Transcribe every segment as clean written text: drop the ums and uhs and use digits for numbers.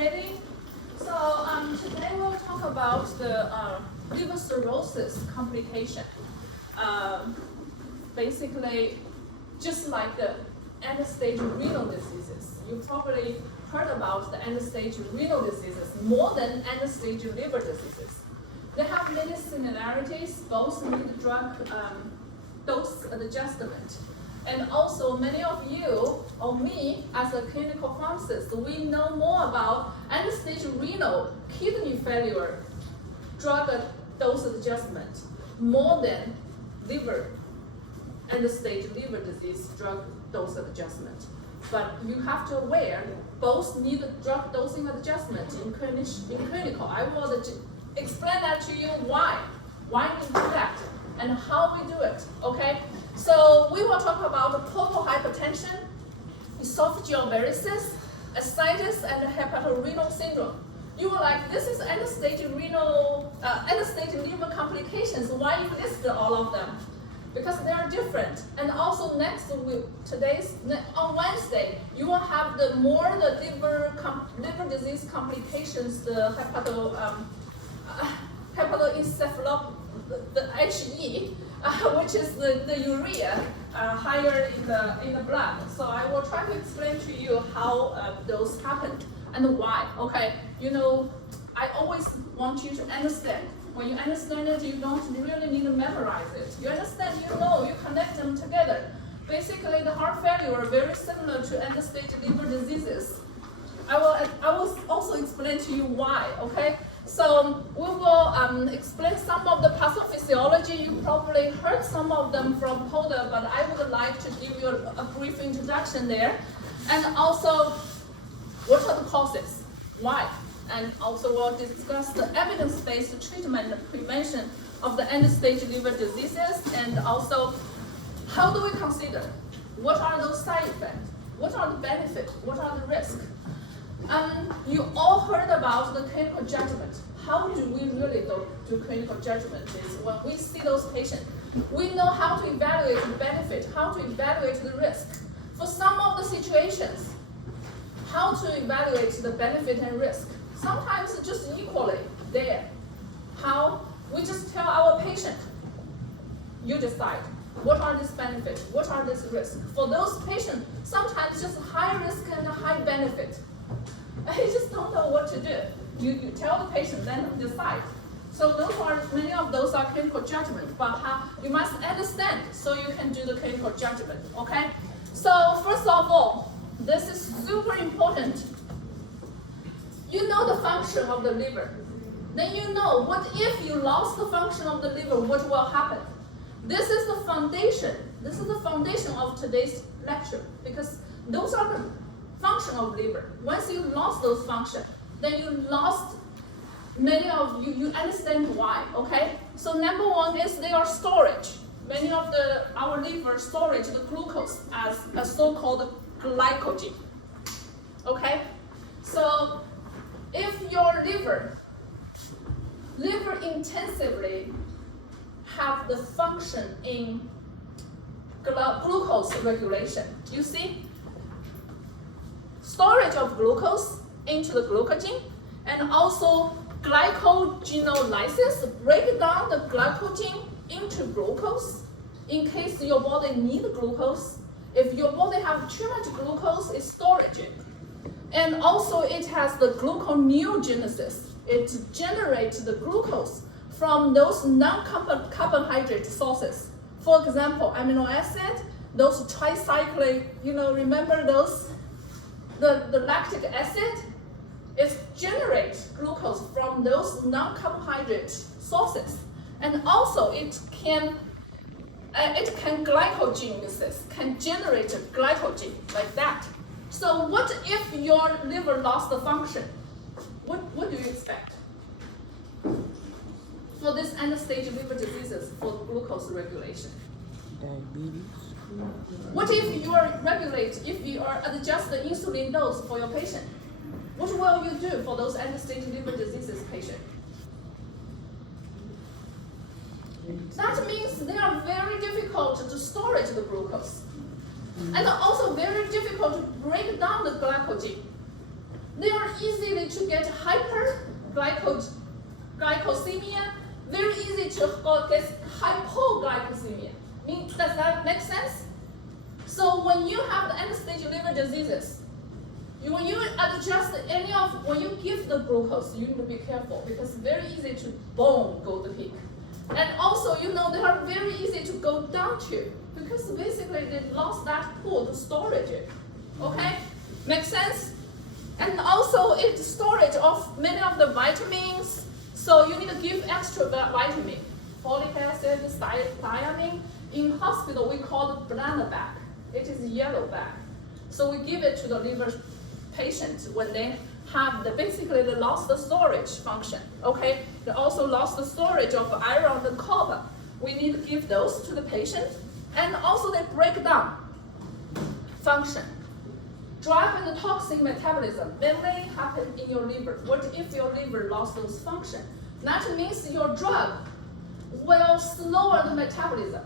ready? So today we'll talk about the liver cirrhosis complication. Basically, just like the end-stage renal diseases. You probably heard about the end-stage renal diseases more than end-stage liver diseases. They have many similarities, both need drug dose adjustment. And also many of you, or me as a clinical pharmacist, we know more about end-stage renal kidney failure drug dose adjustment more than liver end-stage liver disease drug dose adjustment. But you have to aware both need drug dosing adjustment in clinical. I will explain that to you why we do that and how we do it, okay? So we will talk about portal hypertension, esophageal varices, ascites, and hepatorenal syndrome. You were like, this is end-stage renal, end-stage liver complications. Why you list all of them? Because they are different. And also next week, on Wednesday, you will have the liver disease complications, the hepatoencephalopathy, the HE, which is the urea higher in the blood. So I will try to explain to you how those happen and why. Okay, you know, I always want you to understand. When you understand it, you don't really need to memorize it. You understand, you know, you connect them together. Basically, the heart failure are very similar to end-stage liver diseases. I will also explain to you why, okay? So we will explain some of the pathophysiology. You probably heard some of them from Poda, but I would like to give you a brief introduction there. And also, what are the causes? Why? And also we'll discuss the evidence-based treatment and prevention of the end-stage liver diseases, and also how do we consider? What are those side effects? What are the benefits? What are the risks? You all heard about the clinical judgment. How do we really go to clinical judgment? Is when we see those patients, we know how to evaluate the benefit, how to evaluate the risk. For some of the situations, how to evaluate the benefit and risk. Sometimes it's just equally there. How? We just tell our patient, you decide. What are these benefits? What are these risks? For those patients, sometimes just high risk and high benefit. You just don't know what to do. You tell the patient, then decide. So many of those are clinical judgment, but you must understand so you can do the clinical judgment, okay? So first of all, this is super important. You know the function of the liver. Then you know what if you lost the function of the liver, what will happen? This is the foundation. This is the foundation of today's lecture, because those are the function of liver. Once you lost those functions, then you lost many of you understand why, okay? So number one is they are storage. Many of our liver storage the glucose as a so-called glycogen, okay? So if your liver intensively have the function in glucose regulation, you see? Storage of glucose into the glycogen, and also glycogenolysis, break down the glycogen into glucose in case your body need glucose. If your body have too much glucose, it storage it. And also it has the gluconeogenesis. It generates the glucose from those non-carbohydrate sources. For example, amino acid, those tricyclic, remember those? The lactic acid, it generates glucose from those non-carbohydrate sources. And also it can glycogenesis, can generate glycogen like that. So what if your liver lost the function? What do you expect? For this end-stage liver diseases for glucose regulation. Diabetes. What if if you adjust the insulin dose for your patient? What will you do for those end-stage liver diseases patient? That means they are very difficult to storage the glucose. And also very difficult to break down the glycogen. they are easily to get hyperglycemia, very easy to get hypoglycemia. Does that make sense? So when you have the end-stage liver diseases, when you adjust when you give the glucose, you need to be careful because it's very easy to boom, go the peak. And also, they are very easy to go down to because basically they lost that pool to storage it. Okay? Make sense? And also it's storage of many of the vitamins, so you need to give extra vitamin, folic acid, thiamine. In hospital, we call it banana bag. It is yellow bag. So we give it to the liver patients when they have basically they lost the storage function. Okay, they also lost the storage of iron and copper. We need to give those to the patient, and also they break down function. Driving the toxic metabolism mainly happen in your liver. What if your liver lost those function? That means your drug will slower the metabolism.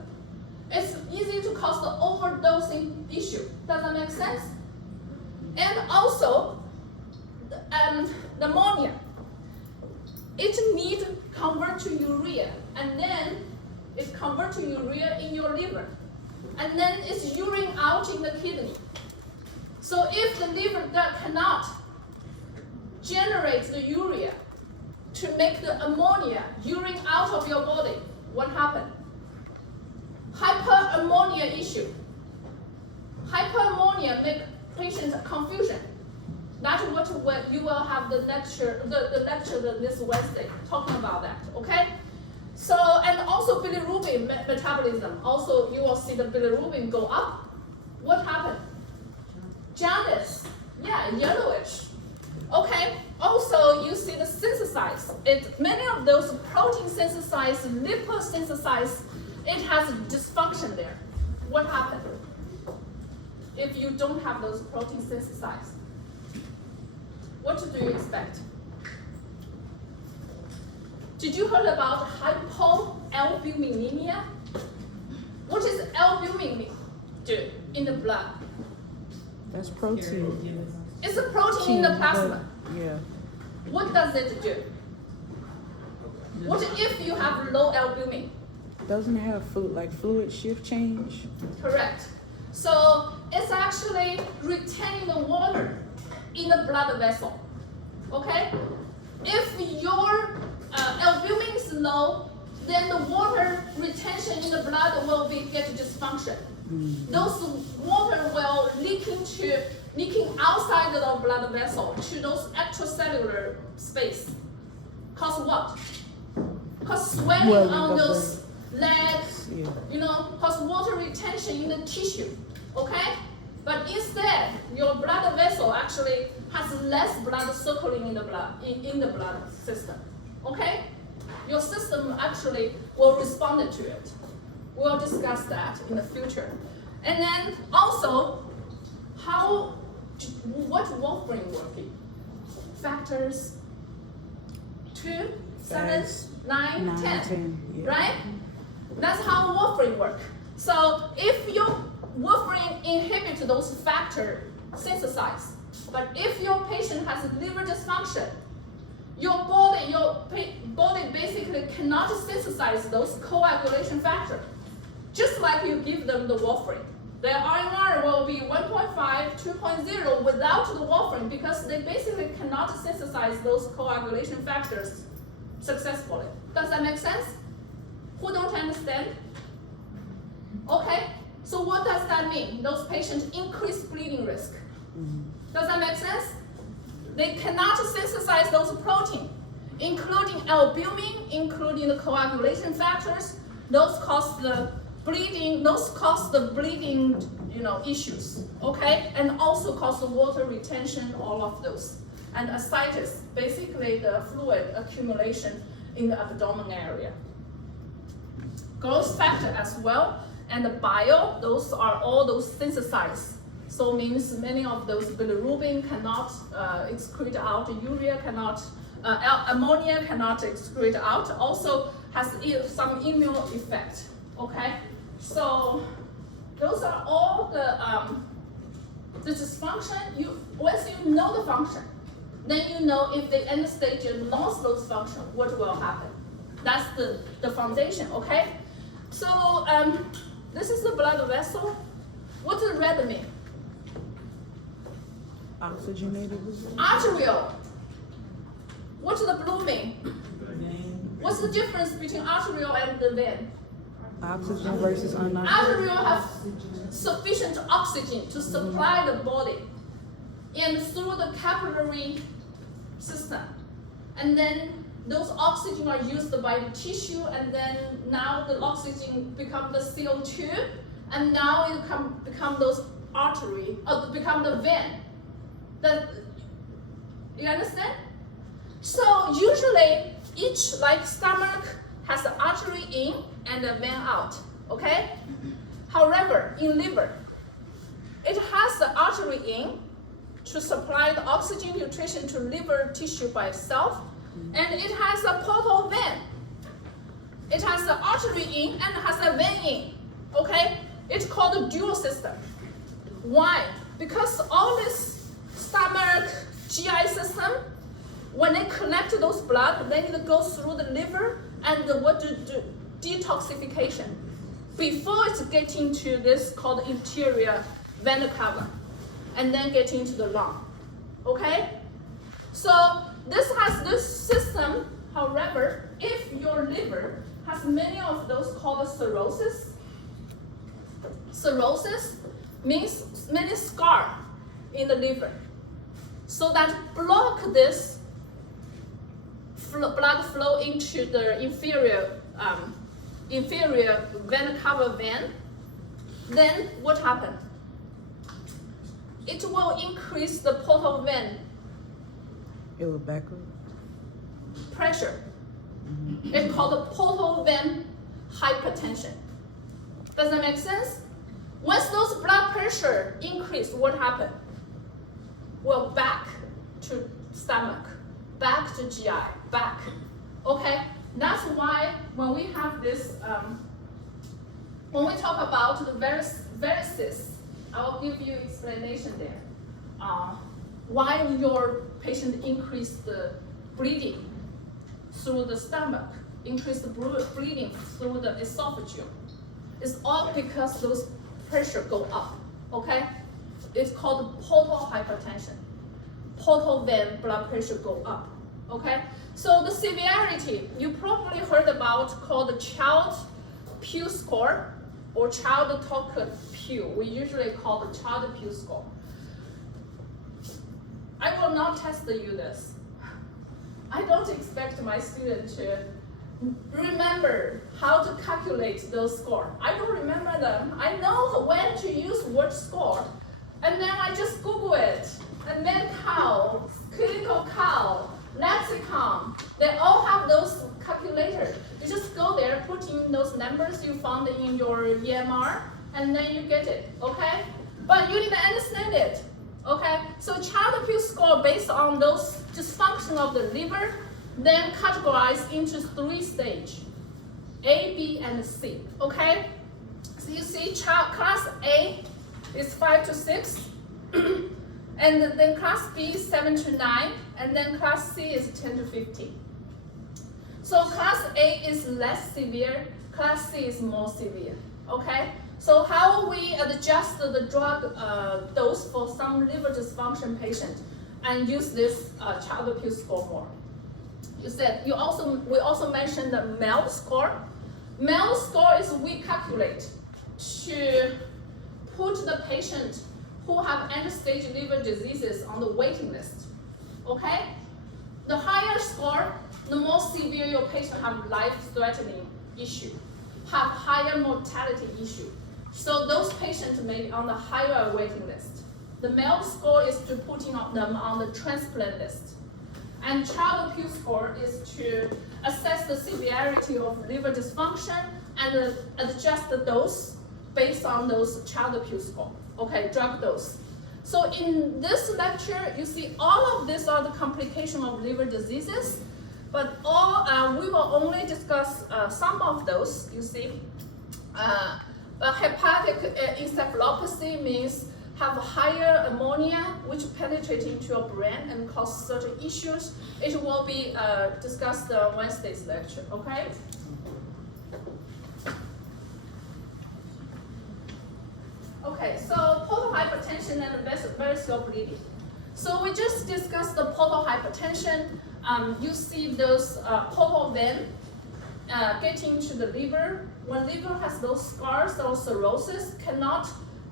It's easy to cause the overdosing issue. Does that make sense? And also, the ammonia. It needs to convert to urea, and then it converts to urea in your liver, and then it's urine out in the kidney. So if the liver cannot generate the urea to make the ammonia urine out of your body, what happened? Hyperammonia issue. Hyperammonia make patients confusion. That's what you will have the lecture this Wednesday talking about that. Okay. So and also bilirubin metabolism. Also you will see the bilirubin go up. What happened? Jaundice. Yeah, yellowish. Okay. Also you see the synthesize. Many of those protein synthesize, lipid synthesize. It has a dysfunction there. What happened? If you don't have those protein synthesized, what do you expect? Did you heard about hypoalbuminemia? What is albumin do in the blood? That's protein. It's a protein in the plasma. Yeah. What does it do? What if you have low albumin? Doesn't it have fluid shift change? Correct. So it's actually retaining the water in the blood vessel. Okay? If your albumin is low, then the water retention in the blood will get dysfunction. Mm-hmm. Those water will leaking outside the blood vessel to those extracellular space. Cause what? Cause swelling on those legs, cause water retention in the tissue, okay? But instead, your blood vessel actually has less blood circulating in the blood, in the blood system, okay? Your system actually will respond to it. We'll discuss that in the future. And then also, what warfarin working? Factors 2, 7, 9, 10, yeah. Right? That's how warfarin works. So if your warfarin inhibits those factors synthesize, but if your patient has liver dysfunction, your body basically cannot synthesize those coagulation factors. Just like you give them the warfarin. Their RNR will be 1.5, 2.0 without the warfarin because they basically cannot synthesize those coagulation factors successfully. Does that make sense? Who don't understand? Okay, so what does that mean? Those patients increase bleeding risk. Does that make sense? They cannot synthesize those proteins, including albumin, including the coagulation factors. Those cause the bleeding, issues, okay? And also cause the water retention, all of those. And ascites, basically the fluid accumulation in the abdomen area. Growth factor as well, and the bile, those are all those synthesized. So means many of those bilirubin cannot excrete out, urea cannot, ammonia cannot excrete out, also has some immune effect, okay? So those are all the dysfunction. Once you know the function, then you know if the end stage lost those function, what will happen. That's the foundation, okay? So this is the blood vessel. What does red mean? Oxygenated. Arterial. What does the blue mean? What's the difference between arterial and the vein? Oxygen versus unoxygenated. Arterial have sufficient oxygen to supply the body and through the capillary system. And then those oxygen are used by the tissue, and then now the oxygen become the CO2, and now it become those artery, become the vein. You understand? So usually each like stomach has an artery in and a vein out, okay? However, in liver, it has the artery in to supply the oxygen nutrition to liver tissue by itself, and it has a portal vein. It has the artery in and has a vein in, okay? It's called a dual system. Why? Because all this stomach, GI system, when they collect those blood, then it goes through the liver and detoxification before it's getting to this called interior vena cava, and then get into the lung, okay? So this has this system. However, if your liver has many of those called cirrhosis means many scar in the liver, so that block this blood flow into the inferior vena cava vein, then what happened? It will increase the portal vein It will back up. pressure. It's called the portal vein hypertension. Does that make sense? Once those blood pressure increase, what happened? Well, back to stomach, back to GI, back. Okay, that's why when we have this, when we talk about the varices, I'll give you explanation there. Why your patient increase the bleeding through the stomach, increase the bleeding through the esophageal. It's all because those pressure go up, okay? It's called portal hypertension. Portal vein blood pressure go up, okay? So the severity, you probably heard about called the Child-Pugh score or Child-Pugh. We usually call the Child-Pugh score. I will not test you this. I don't expect my student to remember how to calculate those scores. I don't remember them. I know when to use what score, and then I just Google it. And then cow, clinical cow, lexicon, they all have those calculators. You just go there, put in those numbers you found in your EMR, and then you get it, okay? But you need to understand it, okay? So Child-Pugh score based on those dysfunction of the liver, then categorized into 3 stages, A, B, and C, okay? So you see class A is 5 to 6, and then class B is 7 to 9, and then class C is 10 to 15. So class A is less severe, class C is more severe, okay? So how we adjust the drug dose for some liver dysfunction patient and use this Child-Pugh score more. We also mentioned the MELD score. MELD score is we calculate to put the patient who have end-stage liver diseases on the waiting list, okay? The higher score, the more severe your patient have life-threatening issue, have higher mortality issue. So those patients may be on the higher waiting list. The MELD score is to putting them on the transplant list. And Child-Pugh score is to assess the severity of liver dysfunction and adjust the dose based on those Child-Pugh score, okay, drug dose. So in this lecture, you see all of these are the complications of liver diseases, but we will only discuss some of those, you see. Hepatic encephalopathy means have higher ammonia, which penetrate into your brain and cause certain issues. It will be discussed on Wednesday's lecture, okay? Okay, so portal hypertension and variceal bleeding. So we just discussed the portal hypertension. You see those portal vein getting to the liver. When liver has those scars or cirrhosis, cannot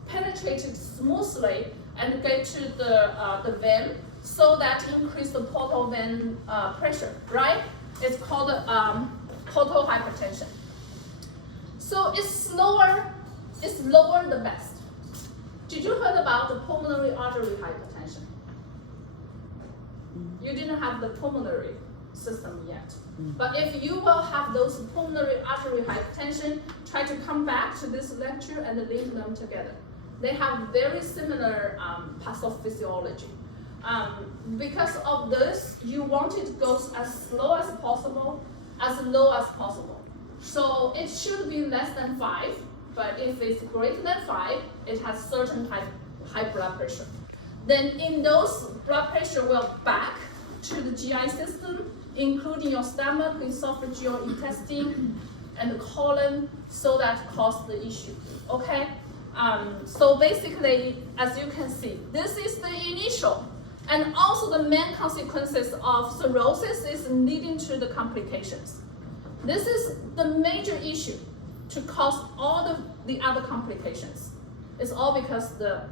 penetrate it smoothly and get to the vein, so that increase the portal vein pressure, right? It's called portal hypertension. So it's lower the best. Did you heard about the pulmonary artery hypertension? You didn't have the pulmonary system yet. But if you will have those pulmonary artery hypertension, try to come back to this lecture and link them together. They have very similar pathophysiology. Because of this, you want it to go as slow as possible, as low as possible. So it should be less than 5, but if it's greater than 5, it has certain high blood pressure. Then in those, blood pressure will back to the GI system, including your stomach, esophageal, intestine, and the colon, so that cause the issue, okay? So basically, as you can see, this is the initial, and also the main consequences of cirrhosis is leading to the complications. This is the major issue to cause all the other complications. It's all because the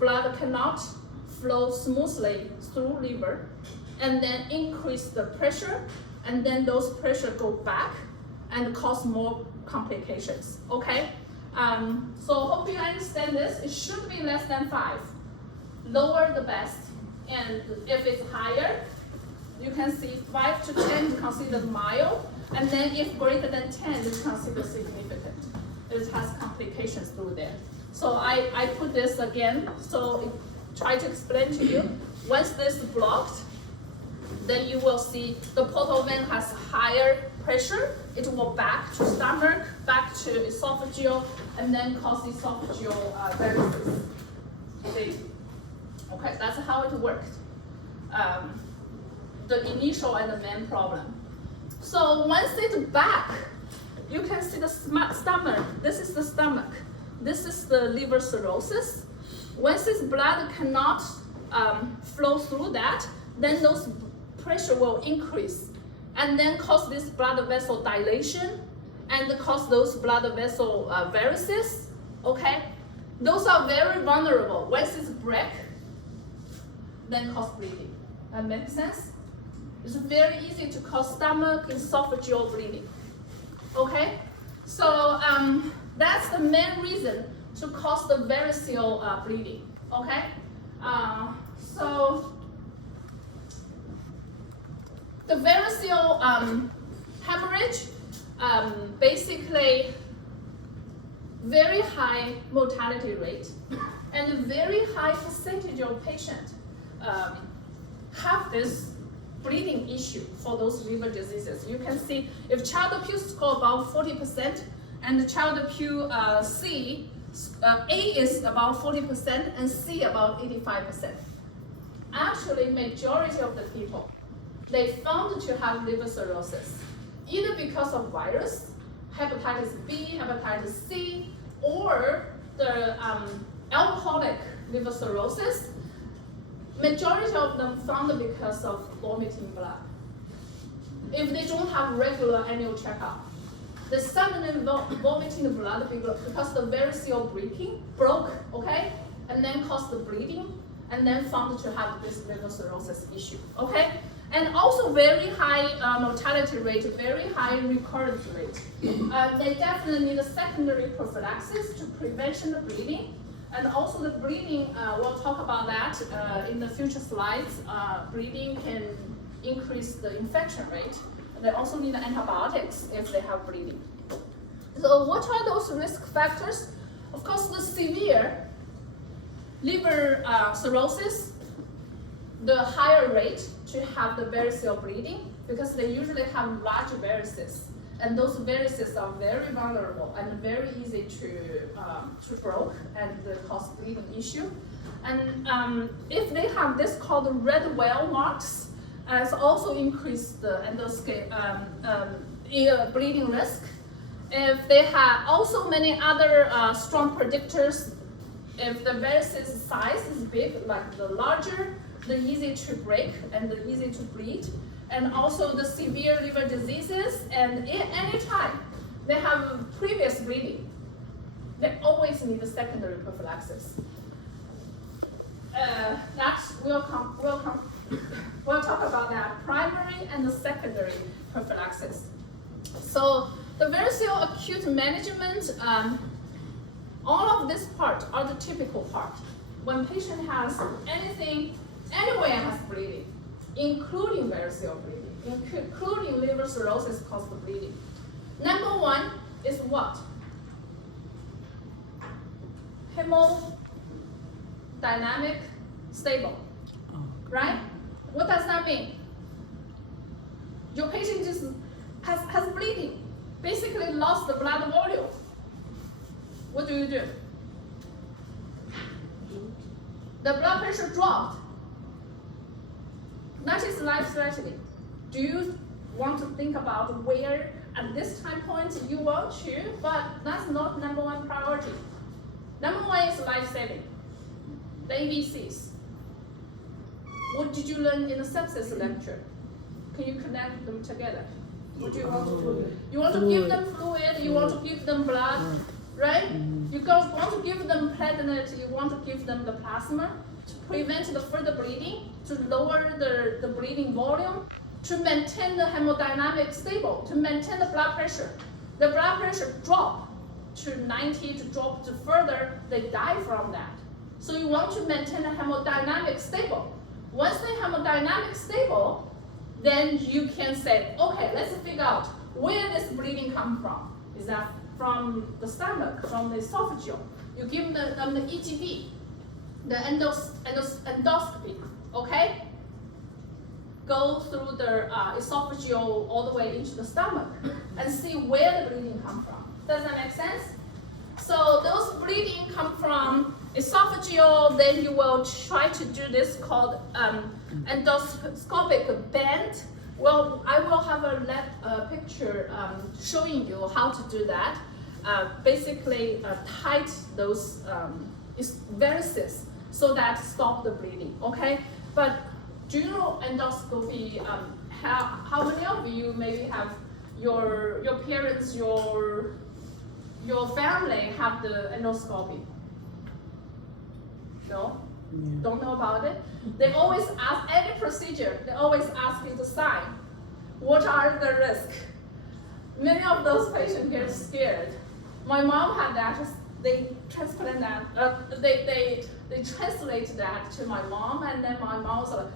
blood cannot flow smoothly through liver, and then increase the pressure, and then those pressure go back and cause more complications, okay? So hope you understand this. It should be less than 5. Lower the best, and if it's higher, you can see 5 to 10 is considered mild, and then if greater than 10 is considered significant. It has complications through there. So I put this again, so try to explain to you. Once this is blocked, then you will see the portal vein has higher pressure. It will back to stomach, back to esophageal, and then cause esophageal varices. See? Okay, that's how it works. The initial and the main problem. So once it's back, you can see the stomach. This is the stomach. This is the liver cirrhosis. Once this blood cannot flow through that, then those pressure will increase, and then cause this blood vessel dilation, and cause those blood vessel varices. Okay, those are very vulnerable. Once it's break, then cause bleeding. That makes sense? It's very easy to cause stomach esophageal bleeding. Okay, so that's the main reason to cause the variceal bleeding. Okay, so the variceal hemorrhage, basically very high mortality rate and a very high percentage of patients have this bleeding issue for those liver diseases. You can see if Child-Pugh score about 40% and the Child-Pugh C, A is about 40% and C about 85%. Actually, majority of the people, they found to have liver cirrhosis, either because of virus, hepatitis B, hepatitis C, or the alcoholic liver cirrhosis. Majority of them found because of vomiting blood. If they don't have regular annual checkup, they suddenly vomiting the blood because the variceal broke, okay, and then caused the bleeding, and then found to have this liver cirrhosis issue, okay? And also very high mortality rate, very high recurrence rate. They definitely need a secondary prophylaxis to prevent the bleeding. And also the bleeding, we'll talk about that in the future slides. Bleeding can increase the infection rate. They also need antibiotics if they have bleeding. So what are those risk factors? Of course, the severe liver cirrhosis, the higher rate to have the variceal bleeding, because they usually have large varices. And those varices are very vulnerable and very easy to broke and cause bleeding issue. And if they have this called red wale marks, it's also increased the endoscopic bleeding risk. If they have also many other strong predictors, if the varices size is big, like the larger, the easy to break and the easy to bleed, and also the severe liver diseases, and any time they have previous bleeding, they always need a secondary prophylaxis. Next, we'll talk about that primary and the secondary prophylaxis. So the variceal acute management, all of this part are the typical part. When patient has anything, anywhere has bleeding, including variceal bleeding, including liver cirrhosis caused bleeding. Number one is what? Hemodynamic stable, right? What does that mean? Your patient just has bleeding, basically lost the blood volume. What do? The blood pressure dropped. That is life-threatening. Do you want to think about where at this time point you want to? But that's not number one priority. Number one is life-saving. The ABCs. What did you learn in the sepsis lecture? Can you connect them together? What do you want to do? You want to give them fluid, you want to give them blood, right? You want to give them platelet, you want to give them the plasma to prevent the further bleeding, to lower the bleeding volume, to maintain the hemodynamic stable, to maintain the blood pressure. The blood pressure drop to 90, to drop to further, they die from that. So you want to maintain the hemodynamic stable. Once the hemodynamic stable, then you can say, okay, let's figure out where this bleeding comes from. Is that from the stomach, from the esophageal? You give them the EGD, the endoscopy, okay? Go through the esophageal all the way into the stomach and see where the bleeding comes from. Does that make sense? So those bleeding come from esophageal, then you will try to do this called endoscopic bend. Well, I will have a picture showing you how to do that. Basically, tight those varices so that stop the bleeding, okay? But do you know endoscopy, how many of you maybe have your parents, your family have the endoscopy? No? Yeah. Don't know about it? They always ask, any procedure, they always ask you to sign. What are the risks? Many of those patients get scared. My mom had that, they transplant that, they translate that to my mom, and then my mom was like,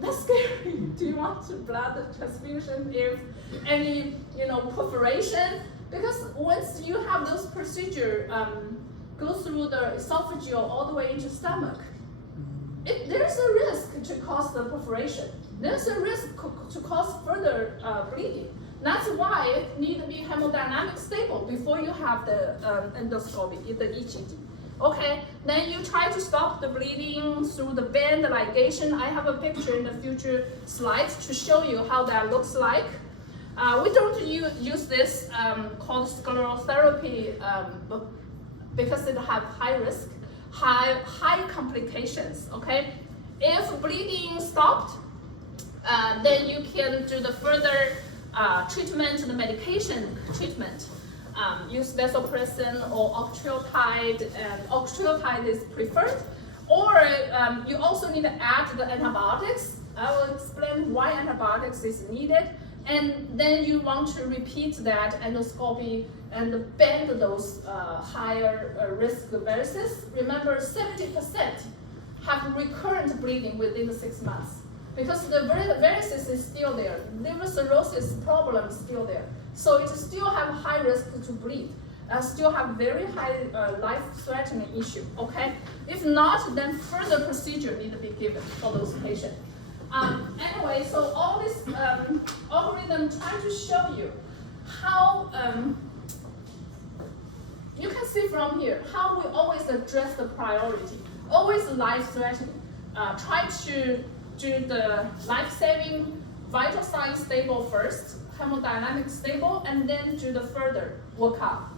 that's scary. Do you want to blood transfusion if any, perforation? Because once you have those procedures, go through the esophageal all the way into stomach, there's a risk to cause the perforation. There's a risk to cause further bleeding. That's why it needs to be hemodynamic stable before you have the endoscopy, the EGD. Okay, then you try to stop the bleeding through the band ligation. I have a picture in the future slides to show you how that looks like. We don't use this called sclerotherapy because it has high risk, high complications, okay? If bleeding stopped, then you can do the further treatment, the medication treatment. Use vasopressin or octreotide, and octreotide is preferred. Or you also need to add the antibiotics. I will explain why antibiotics is needed. And then you want to repeat that endoscopy and bend those higher risk varices. Remember, 70% have recurrent bleeding within the 6 months because the varices is still there. Liver cirrhosis problem is still there. So it still have high risk to bleed. Still have very high life-threatening issue, okay? If not, then further procedure need to be given for those patients. Anyway, so all this algorithm trying to show you how you can see from here how we always address the priority, always life-threatening. Try to do the life-saving, vital signs stable first, hemodynamic stable, and then do the further workup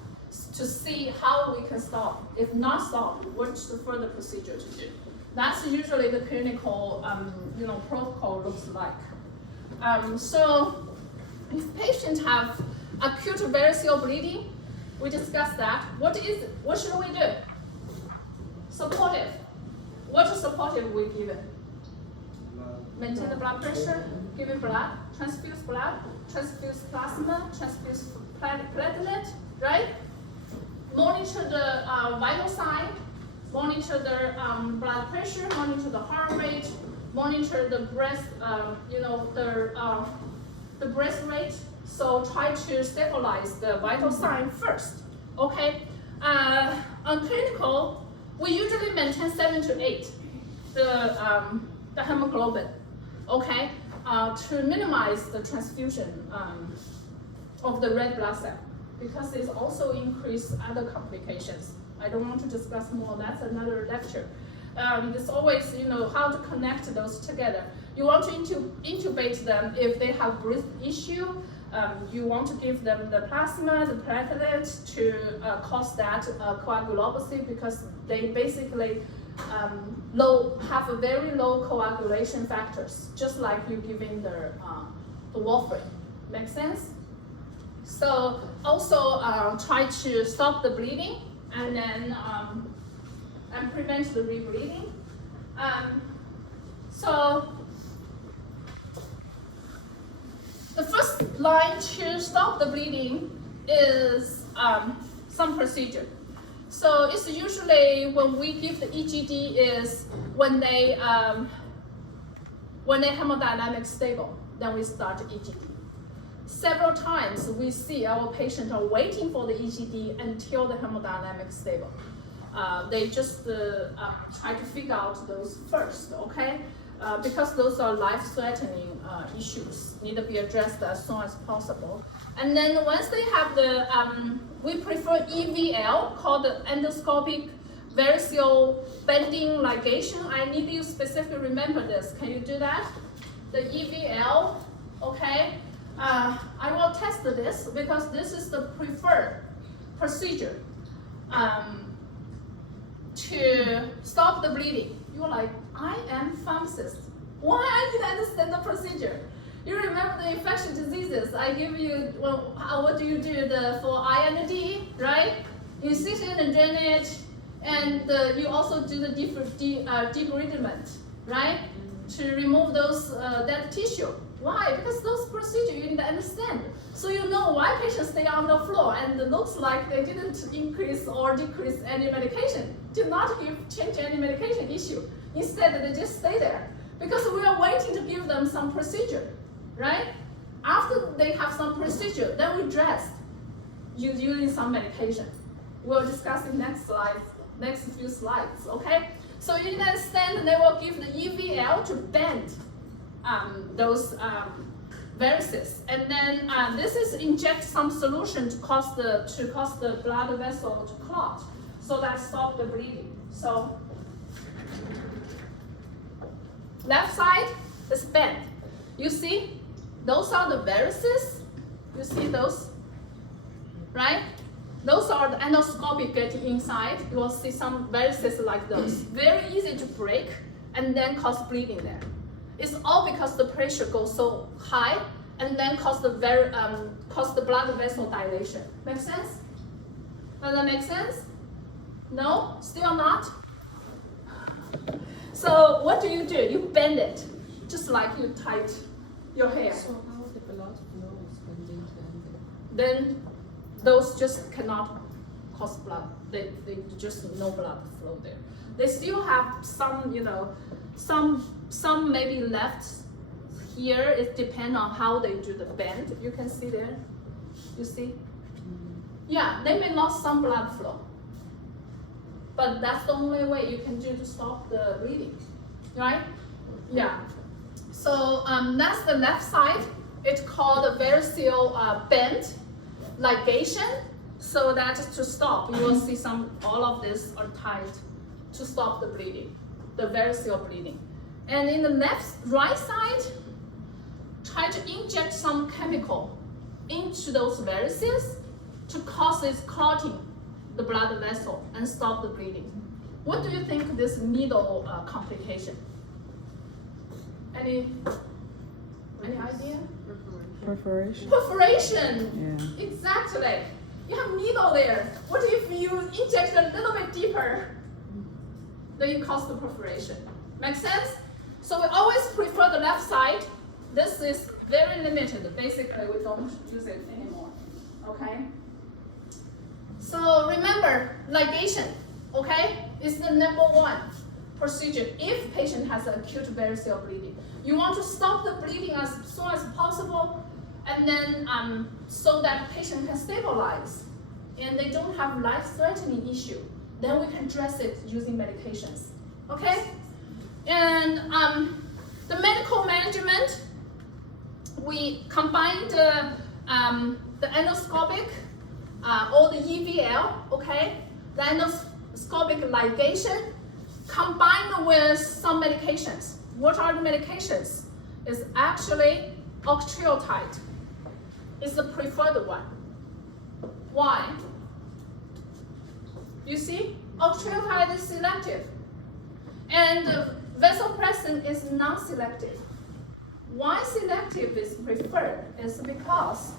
to see how we can stop. If not stop, what's the further procedure to do? That's usually the clinical protocol looks like. So if patients have acute variceal bleeding, we discussed that. What should we do? Supportive. What is supportive we give it? Maintain the blood pressure, give it blood, transfuse plasma, transfuse platelet, right? Monitor the vital sign, monitor the blood pressure, monitor the heart rate, monitor the breath, the breath rate. So try to stabilize the vital sign first, okay? On clinical, we usually maintain 7 to 8, the hemoglobin, okay? To minimize the transfusion of the red blood cell, because it's also increase other complications. I don't want to discuss more, that's another lecture. It's always, how to connect those together. You want to intubate them if they have breath issue. You want to give them the plasma, the platelet to cause that coagulopathy, because they basically have a very low coagulation factors, just like you giving the warfarin. Make sense? So also try to stop the bleeding and then and prevent the rebleeding. So the first line to stop the bleeding is some procedure. So it's usually when we give the EGD is when they hemodynamic stable, then we start EGD. Several times we see our patients are waiting for the EGD until the hemodynamic stable. They just try to figure out those first, okay? Because those are life-threatening issues, need to be addressed as soon as possible. And then once they have the, we prefer EVL, called the endoscopic variceal bending ligation. I need you specifically remember this. Can you do that? The EVL, okay? I will test this because this is the preferred procedure to stop the bleeding. You're like, I am pharmacist. Why I didn't understand the procedure? You remember the infectious diseases? I give you, well, what do you do for IND, right? Incision and drainage, and you also do the debridement, right? To remove those dead tissue. Why? Because those procedures you need to understand. So you know why patients stay on the floor and it looks like they didn't increase or decrease any medication. Did not change any medication issue. Instead, they just stay there. Because we are waiting to give them some procedure, right? After they have some procedure, then we dress using some medication. We'll discuss in next few slides, okay? So you understand they will give the EVL to bend those varices, and then this is inject some solution to cause the blood vessel to clot, so that stop the bleeding. So left side is bent. You see, those are the varices. You see those, right? Those are the endoscopic getting inside. You will see some varices like those. Very easy to break and then cause bleeding there. It's all because the pressure goes so high and then cause the blood vessel dilation. Make sense? Does that make sense? No? Still not? So what do? You bend it, just like you tight your hair. So how the blood flows when they bend it? Then those just cannot cause blood. They just no blood flow there. They still have some, some maybe left here. It depends on how they do the bend. You can see there. You see? Yeah, they may lose some blood flow. But that's the only way you can do to stop the bleeding, right? Yeah. So that's the left side. It's called a variceal bend. ligation, so that to stop, you will see all of this are tied to stop the bleeding, the variceal bleeding. And in the right side, try to inject some chemical into those varices to cause this clotting the blood vessel and stop the bleeding. What do you think this needle complication? Any idea? Perforation. Perforation. Yeah. Exactly. You have needle there. What if you inject a little bit deeper? Then you cause the perforation. Make sense? So we always prefer the left side. This is very limited. Basically, we don't use it anymore. Okay? So remember, ligation, okay, is the number one procedure if patient has acute variceal bleeding. You want to stop the bleeding as soon as possible, and then so that patient can stabilize and they don't have life-threatening issue. Then we can address it using medications. Okay? And the medical management, we combine the endoscopic or the EVL, okay? The endoscopic ligation combined with some medications. What are the medications? It's actually octreotide. It's the preferred one. Why? You see, octreotide is selective, and vasopressin is non-selective. Why selective is preferred is because,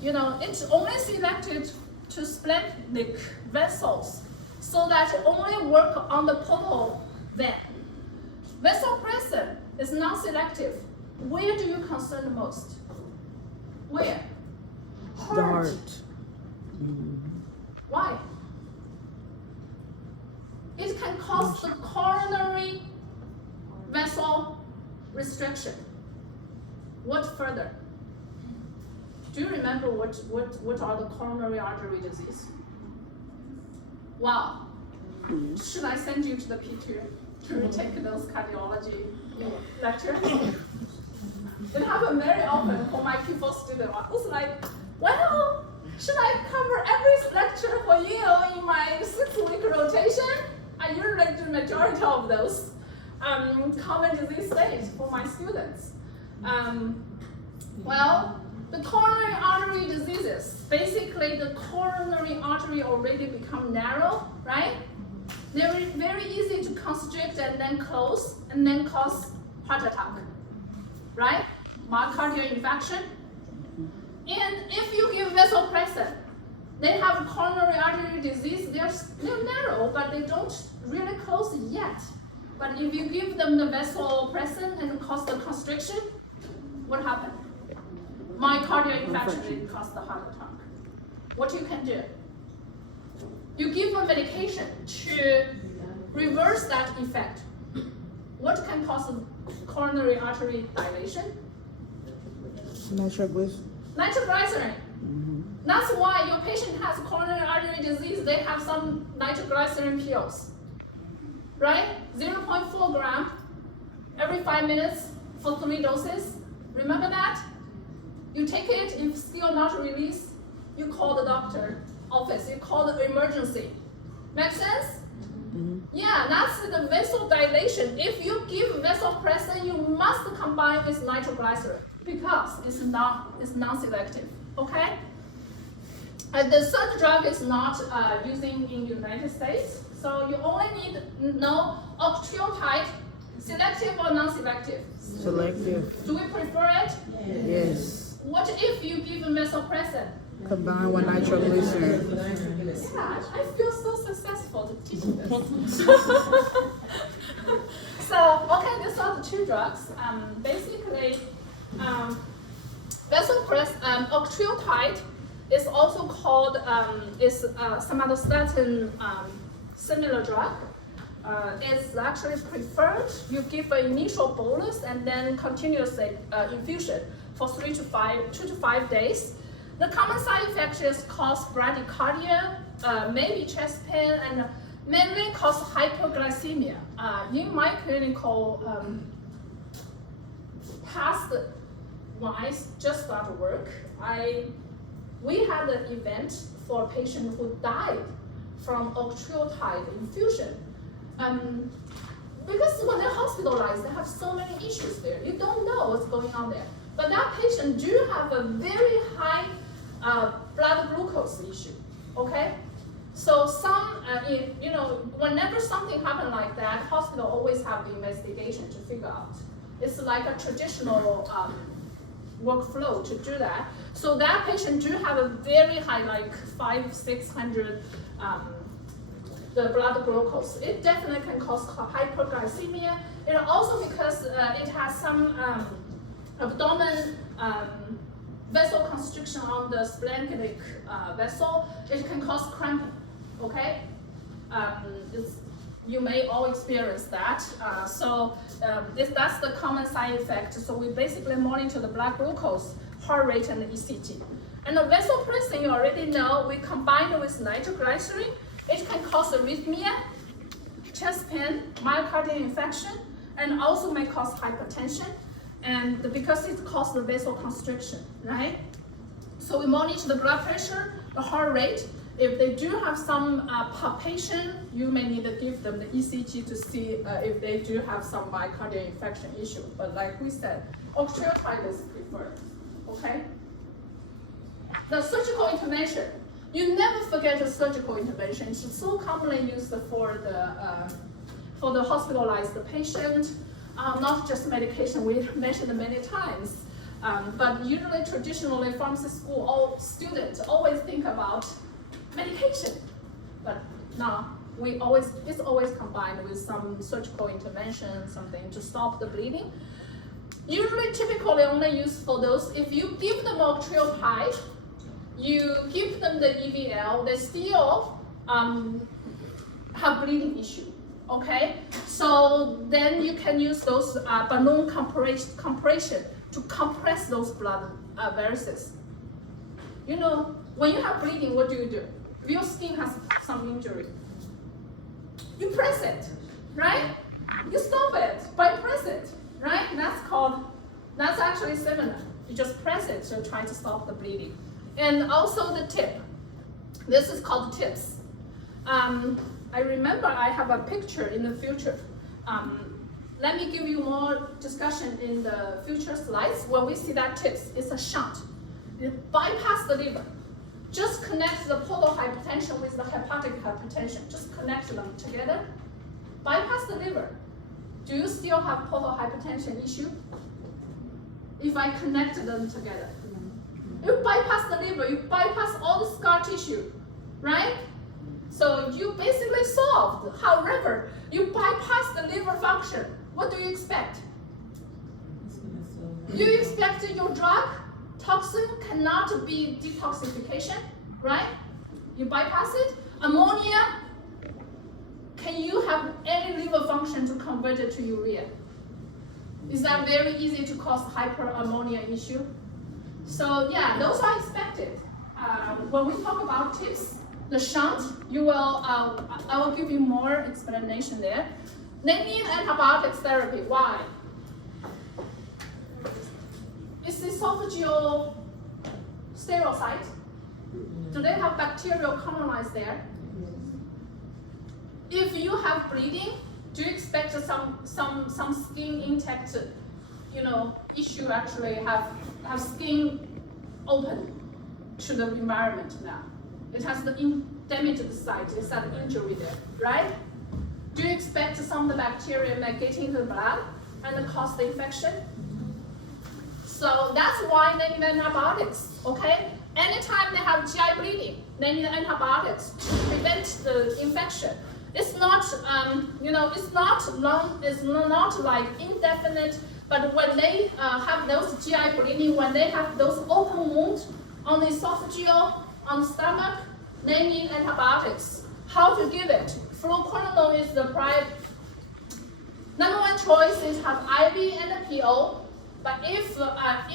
it's only selected to splenic vessels, so that it only work on the portal vein. Vasopressin is non-selective. Where do you concern the most? Where? The heart. Why? It can cause the coronary vessel restriction. What further? Do you remember what are the coronary artery disease? Wow. Should I send you to the P2 to retake those cardiology lectures? It happens very often for my Q4 student. I was like, well, should I cover every lecture for you in my 6-week rotation? I usually do majority of those common disease states for my students. Well, the coronary artery diseases, basically the coronary artery already become narrow, right? They're very easy to constrict and then close and then cause heart attack, right? Myocardial infarction. And if you give vasopressin, they have coronary artery disease, they're narrow, but they don't really close yet. But if you give them the vasopressin and cause the constriction, what happened? Myocardial infarction will cause the heart attack. What you can do? You give a medication to reverse that effect. What can cause coronary artery dilation? Nitroglycerin. That's why your patient has coronary artery disease. They have some nitroglycerin pills, right? 0.4 gram every 5 minutes for 3 doses. Remember that? You take it, if still not released, you call the doctor office, you call the emergency. Make sense? Yeah, that's the vasodilation. If you give vasopressin, you must combine with nitroglycerin because it's non-selective, okay? And the third drug is not using in United States, so you only need to know octreotide, selective or non-selective. Selective. Do we prefer it? Yes. What if you give vasopressin? Combined with nitroglycerin. Yeah, I feel so successful to teach this. So, okay, these are the 2 drugs. Basically, vasopressin, octreotide is also called somatostatin similar drug. It's actually preferred. You give an initial bolus and then continuous infusion for 2 to 5 days. The common side effect is cause bradycardia, maybe chest pain, and mainly cause hypoglycemia. In my clinical past wise, just start work, I We had an event for a patient who died from octreotide infusion. Because when they're hospitalized, they have so many issues there. You don't know what's going on there. But that patient do have a very high blood glucose issue, okay? So whenever something happens like that, hospital always have the investigation to figure out. It's like a traditional workflow to do that. So that patient do have a very high, like 500-600 the blood glucose. It definitely can cause hyperglycemia. And also because it has some abdomen vasoconstriction on the splenic vessel, it can cause cramping, okay? You may all experience that. That's the common side effect. So we basically monitor the blood glucose, heart rate, and the ECG. And the vasopressin, you already know, we combine it with nitroglycerin. It can cause arrhythmia, chest pain, myocardial infection, and also may cause hypertension. And because it causes the vasoconstriction, right? So we monitor the blood pressure, the heart rate. If they do have some palpation, you may need to give them the ECG to see if they do have some myocardial infection issue. But like we said, octreotide is preferred, okay? The surgical intervention. You never forget the surgical intervention. It's so commonly used for the hospitalized patient, not just medication. We mentioned many times, but usually, traditionally, pharmacy school, all students always think about medication, but no, it's always combined with some surgical intervention, something to stop the bleeding. Usually, typically only used for those, if you give them octreotide, you give them the EVL, they still have bleeding issue, okay? So then you can use those balloon compression to compress those blood vessels. You know, when you have bleeding, what do? If your skin has some injury, you press it, right? You stop it by press it, right? That's actually similar. You just press it to try to stop the bleeding. And also the tip. This is called tips. I remember I have a picture in the future. Let me give you more discussion in the future slides. When we see that tips, it's a shunt. It bypasses the liver. Just connect the portal hypertension with the hepatic hypertension. Just connect them together. Bypass the liver. Do you still have portal hypertension issue? If I connect them together. You bypass the liver, you bypass all the scar tissue, right? So you basically solved. However, you bypass the liver function. What do you expect? You expect your drug, toxin cannot be detoxification, right? You bypass it. Ammonia, can you have any liver function to convert it to urea? Is that very easy to cause hyperammonia issue? So yeah, those are expected. When we talk about tips, the shunt, I will give you more explanation there. They need antibiotics therapy. Why? Is esophageal sterile site? Do they have bacterial colonized there? If you have bleeding, do you expect some skin intact, issue actually have skin open to the environment now? It has the damaged site, it's an injury there, right? Do you expect some of the bacteria may get into the blood and cause the infection? So that's why they need antibiotics, okay? Anytime they have GI bleeding, they need antibiotics to prevent the infection. It's not, it's not like indefinite, but when they have those GI bleeding, when they have those open wounds on the esophageal, on the stomach, they need antibiotics. How to give it? Fluoroquinolone is the number one choice is have IV and PO. But if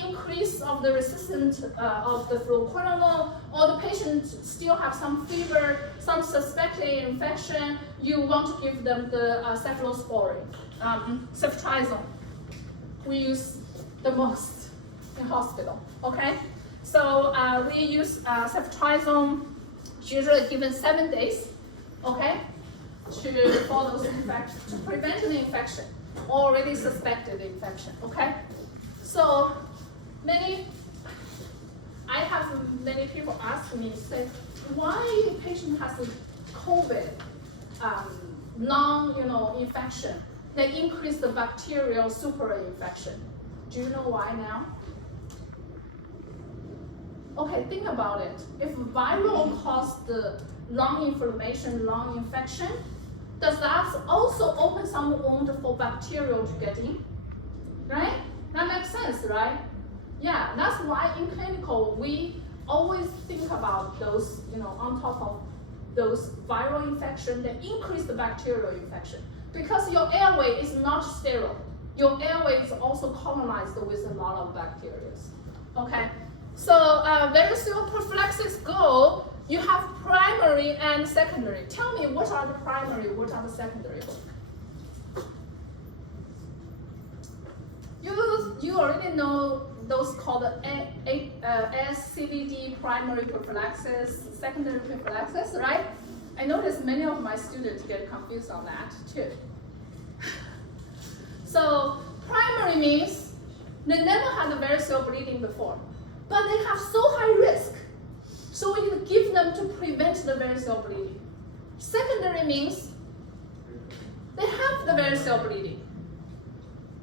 increase of the resistance of the fluoroquinolone, or the patient still have some fever, some suspected infection, you want to give them the cephalosporin, ceftriaxone. We use the most in hospital, okay? So we use ceftriaxone, usually given 7 days, okay, for those infections, to prevent the infection, already suspected infection, okay? So I have many people ask me, say, why a patient has a COVID, infection, they increase the bacterial superinfection. Do you know why now? Okay, think about it. If viral cause the lung inflammation, lung infection, does that also open some wound for bacterial to get in? Right? That makes sense, right? Yeah, that's why in clinical we always think about those, on top of those viral infection that increase the bacterial infection. Because your airway is not sterile. Your airway is also colonized with a lot of bacteria. Okay? So varicose prophylaxis goal, you have primary and secondary. Tell me, what are the primary, what are the secondary? You already know those called SCVD, primary prophylaxis, secondary prophylaxis, right? I notice many of my students get confused on that too. So primary means they never had a variceal bleeding before, but they have so high risk, so we need to give them to prevent the variceal bleeding. Secondary means they have the variceal bleeding.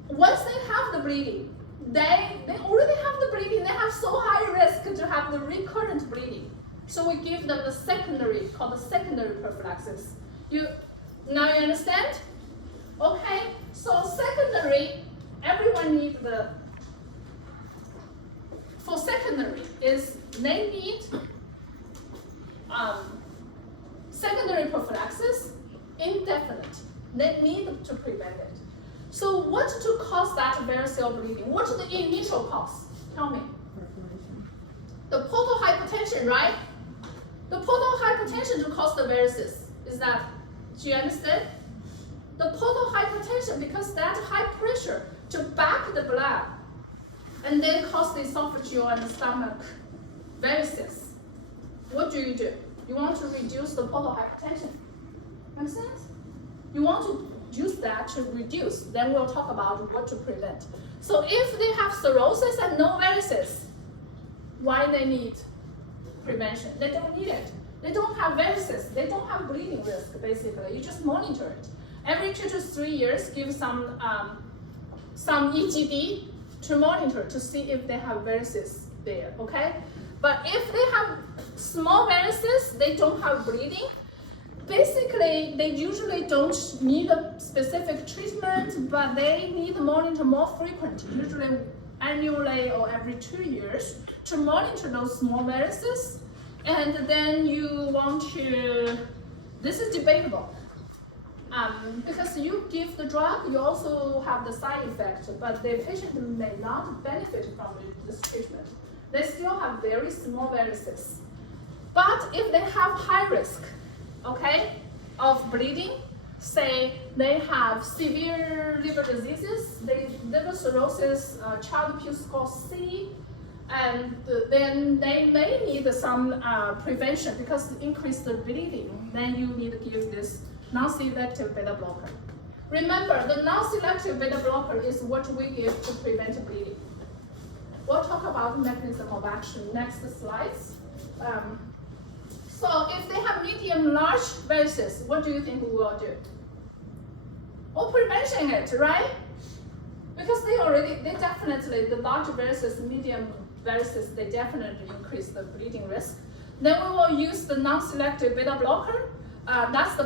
Once they have the bleeding, they already have the bleeding, they have so high risk to have the recurrent bleeding. So we give them the secondary, called the secondary prophylaxis. Now you understand? Okay, so secondary, everyone needs for secondary is they need secondary prophylaxis, indefinite. They need to prevent it. So what to cause that variceal bleeding? What's the initial cause? Tell me. The portal hypertension, right? The portal hypertension to cause the varices. Do you understand? The portal hypertension, because that high pressure to back the blood and then cause the esophageal and the stomach varices. What do? You want to reduce the portal hypertension. Make sense? You want to use that to reduce, then we'll talk about what to prevent. So if they have cirrhosis and no varices, why they need prevention? They don't need it. They don't have varices. They don't have bleeding risk, basically. You just monitor it. Every 2 to 3 years, give some EGD to monitor to see if they have varices there, okay? But if they have small varices, they don't have bleeding, basically, they usually don't need a specific treatment, but they need to monitor more frequent, usually annually or every 2 years, to monitor those small varices. And then you want to, this is debatable, because you give the drug, you also have the side effect, but the patient may not benefit from this treatment. They still have very small varices. But if they have high risk, okay, of bleeding, say they have severe liver diseases, liver cirrhosis, Child-Pugh score C, and then they may need some prevention because to increase the bleeding, then you need to give this non-selective beta blocker. Remember, the non-selective beta blocker is what we give to prevent bleeding. We'll talk about mechanism of action next slides. So if they have medium large varices, what do you think we will do? Or prevention it, right? Because they definitely, the large varices, medium varices, they definitely increase the bleeding risk. Then we will use the non-selective beta blocker. That's the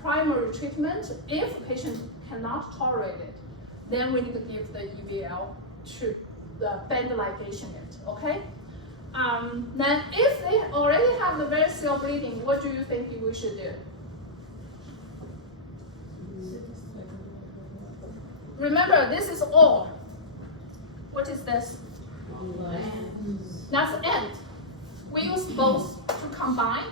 primary treatment. If the patient cannot tolerate it, then we need to give the EVL to the band ligation it, okay? Then if they already have the variceal bleeding, what do you think we should do? Remember, this is all. What is this? That's end. We use both to combine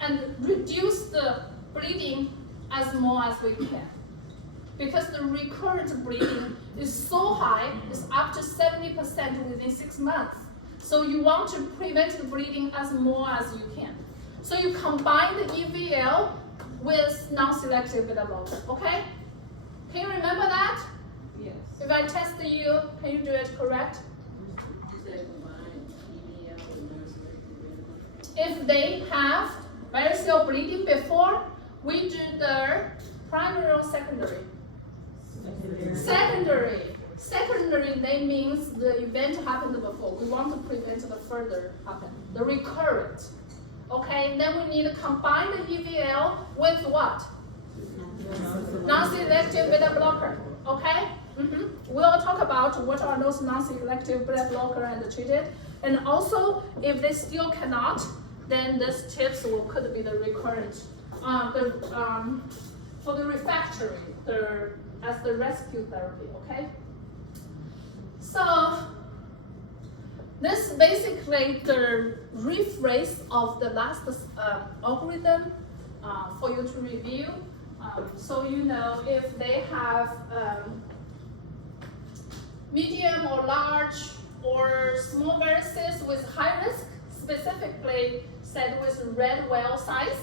and reduce the bleeding as more as we can. Because the recurrent bleeding is so high, it's up to 70% within 6 months. So you want to prevent the bleeding as more as you can. So you combine the EVL with non-selective beta blocker, okay? Can you remember that? Yes. If I test you, can you do it correct? If they have varicose bleeding before, we do the primary or secondary? Secondary. Secondary, that means the event happened before. We want to prevent the further happen, the recurrent. Okay, then we need to combine the EVL with what? Non-selective beta blocker. Okay? We'll talk about what are those non-selective beta blocker and treated. And also, if they still cannot, then this tips could be the recurrent, for the refractory, as the rescue therapy. Okay. So this basically the rephrase of the last algorithm for you to review. So you know if they have medium or large or small varices with high risk, specifically said with red well size,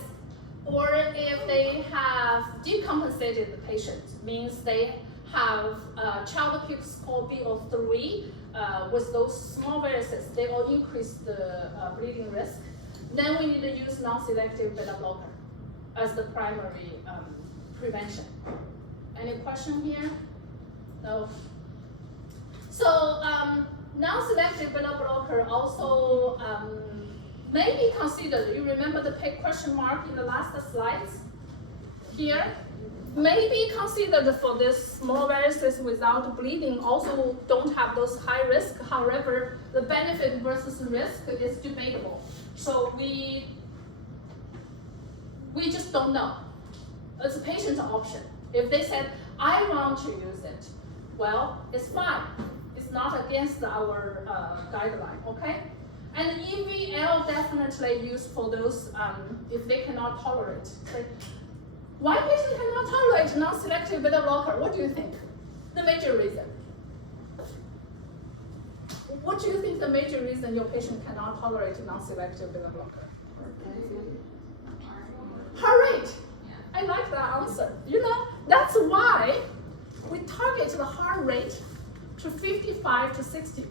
or if they have decompensated patient, means they have child peak score below 3 with those small varices, they will increase the bleeding risk. Then we need to use non-selective beta blocker as the primary prevention. Any question here? No. So non-selective beta blocker also may be considered. You remember the question mark in the last slides here? May be considered for this small varices without bleeding, also don't have those high risk. However, the benefit versus risk is debatable. So we just don't know. It's a patient option. If they said, I want to use it, well, it's fine. It's not against our guideline, okay? And EVL definitely used for those if they cannot tolerate. Why patients cannot tolerate non-selective beta blocker? What do you think? The major reason. What do you think the major reason your patient cannot tolerate non-selective beta blocker? Heart rate. I like that answer. You know, that's why we target the heart rate to 55 to 60.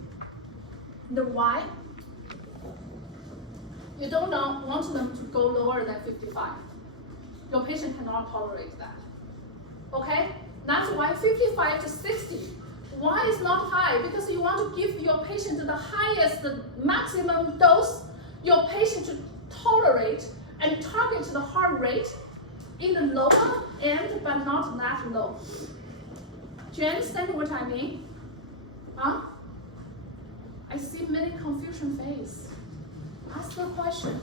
The why? You don't want them to go lower than 55. Your patient cannot tolerate that. Okay? That's why 55 to 60. Why is not high? Because you want to give your patient the highest, the maximum dose your patient should tolerate and target the heart rate in the lower end, but not that low. Do you understand what I mean? Huh? I see many confusion face. Ask the question.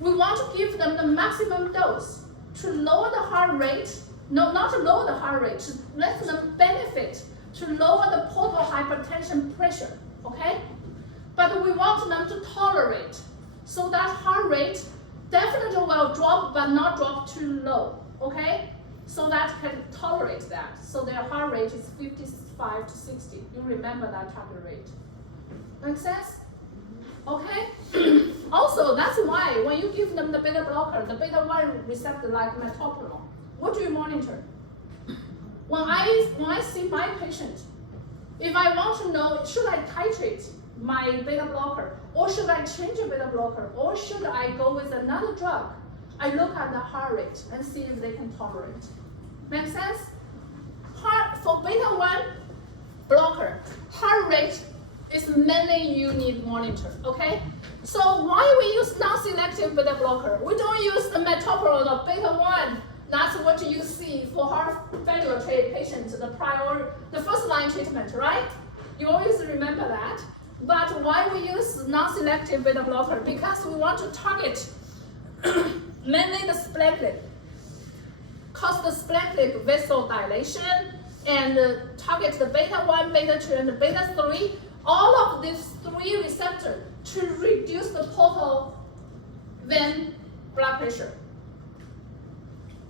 We want to give them the maximum dose to lower the heart rate. No, not to lower the heart rate, to let them benefit, to lower the portal hypertension pressure, okay? But we want them to tolerate, so that heart rate definitely will drop, but not drop too low, okay? So that can tolerate that. So their heart rate is 55 to 60. You remember that target rate. Make sense? Okay? Also, that's why when you give them the beta blocker, the beta 1 receptor like metoprolol, what do you monitor? When I see my patient, if I want to know, should I titrate my beta blocker, or should I change a beta blocker, or should I go with another drug? I look at the heart rate and see if they can tolerate. Make sense? For beta 1 blocker, heart rate is mainly you need monitor, okay? So why we use non-selective beta blocker? We don't use the metoprolol or beta 1. That's what you see for heart failure patients, the first line treatment, right? You always remember that. But why we use non-selective beta blocker? Because we want to target mainly the splendic, cause the splendic vessel dilation, and target the beta 1, beta 2, and the beta 3. All of these 3 receptors to reduce the portal vein blood pressure.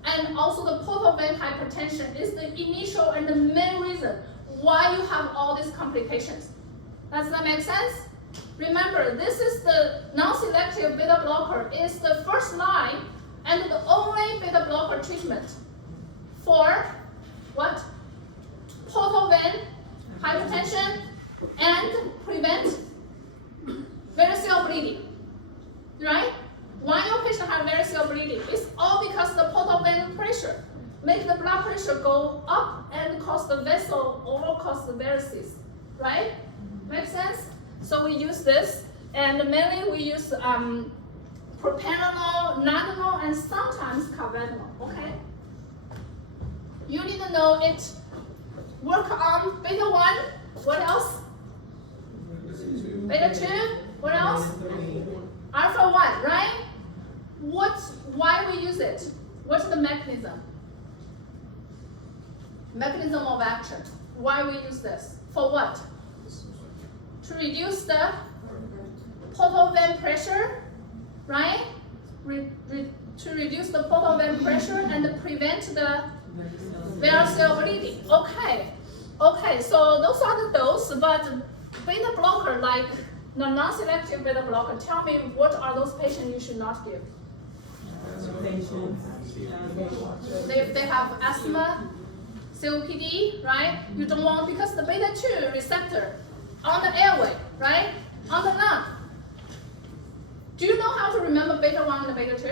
And also the portal vein hypertension is the initial and the main reason why you have all these complications. Does that make sense? Remember, this is the non-selective beta blocker. It's the first line and the only beta blocker treatment for what? Portal vein hypertension and prevent variceal bleeding, right? Why your patient have variceal bleeding? It's all because the portal vein pressure make the blood pressure go up and cause the vessel or cause the varices, right? Make sense? So we use this, and mainly we use propranolol, nadolol, and sometimes carvedilol. Okay. You need to know it. Work on beta 1. What else? Beta 2. What else? Alpha 1. Right? Why we use it? What's the mechanism? Mechanism of action. Why we use this? For what? To reduce the portal vein pressure, right? To reduce the portal vein pressure and prevent the variceal bleeding. Okay. Okay, so those are the dose, but beta blocker, like the non-selective beta blocker, tell me what are those patients you should not give? If they have asthma, COPD, right? You don't want, because the beta 2 receptor on the airway, right? On the lung. Do you know how to remember beta 1 and beta 2?